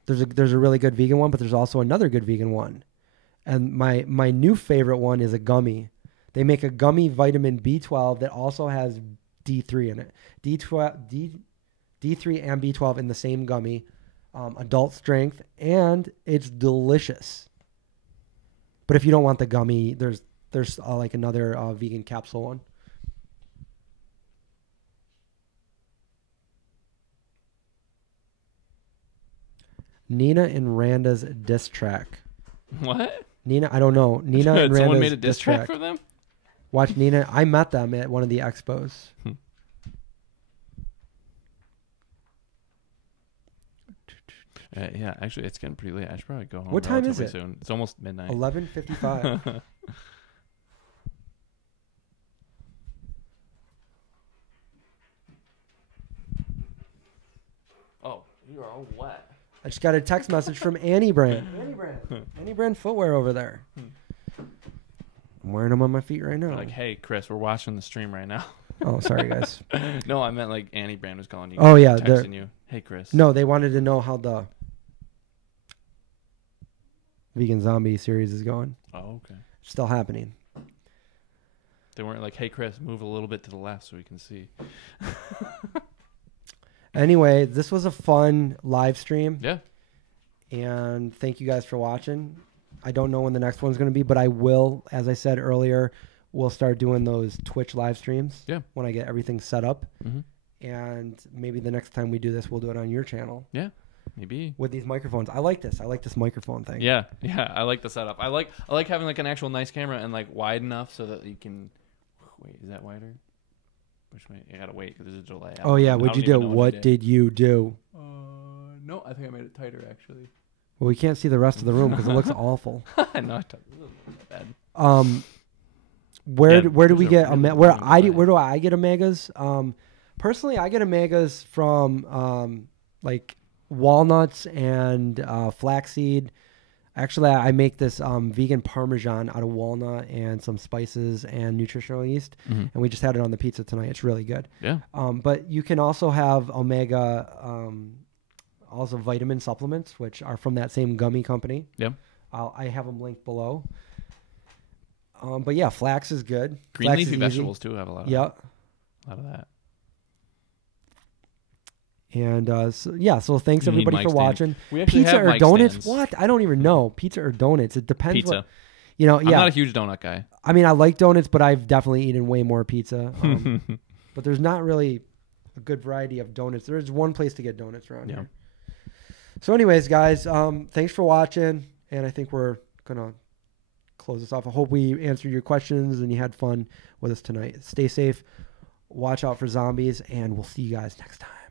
there's a really good vegan one, but there's also another good vegan one. And my new favorite one is a gummy. They make a gummy vitamin B12 that also has D3 in it. D3 and B12 in the same gummy, adult strength, and it's delicious. But if you don't want the gummy, there's like another vegan capsule one. Nina and Randa's diss track. What? Nina, I don't know. Nina and Randa's someone made a diss track for them? Watch Nina. I met them at one of the expos. Yeah, actually, it's getting pretty late. I should probably go home. What time is it? Soon. It's almost midnight. 11:55. Oh, you are all wet. I just got a text message from Annie Brand. Annie Brand footwear over there. I'm wearing them on my feet right now. They're like, hey, Chris, we're watching the stream right now. Oh, sorry, guys. No, I meant like Annie Brand was calling you. Oh, yeah. Texting you. Hey, Chris. No, they wanted to know how the Vegan Zombie series is going. Oh, okay. Still happening. They weren't like, hey, Chris, move a little bit to the left so we can see. Anyway, this was a fun live stream. Yeah. And thank you guys for watching. I don't know when the next one's going to be, but I will, as I said earlier, we'll start doing those Twitch live streams. Yeah. When I get everything set up. Mm-hmm. And maybe the next time we do this, we'll do it on your channel. Yeah. Maybe with these microphones. I like this. I like this microphone thing. Yeah. I like the setup. I like having like an actual nice camera and like wide enough so that you can. Wait, is that wider? Which way? You gotta wait because there's a delay. Oh yeah, what'd you do? What did you do? No, I think I made it tighter actually. Well, we can't see the rest of the room because it looks awful. No, it doesn't bad. Where do we get where do I get omegas? Personally, I get omegas from like walnuts and flaxseed. Actually, I make this vegan Parmesan out of walnut and some spices and nutritional yeast, and we just had it on the pizza tonight. It's really good. Yeah. But you can also have omega, also vitamin supplements, which are from that same gummy company. Yeah. I have them linked below. But yeah, flax is good. Green leafy vegetables too have a lot of a lot of that. And so thanks everybody for watching. We actually pizza have or mic donuts? stands. What? I don't even know. Pizza or donuts? It depends. Pizza. I'm not a huge donut guy. I mean, I like donuts, but I've definitely eaten way more pizza. But there's not really a good variety of donuts. There's one place to get donuts around here. So anyways, guys, thanks for watching. And I think we're going to close this off. I hope we answered your questions and you had fun with us tonight. Stay safe. watch out for zombies, and we'll see you guys next time.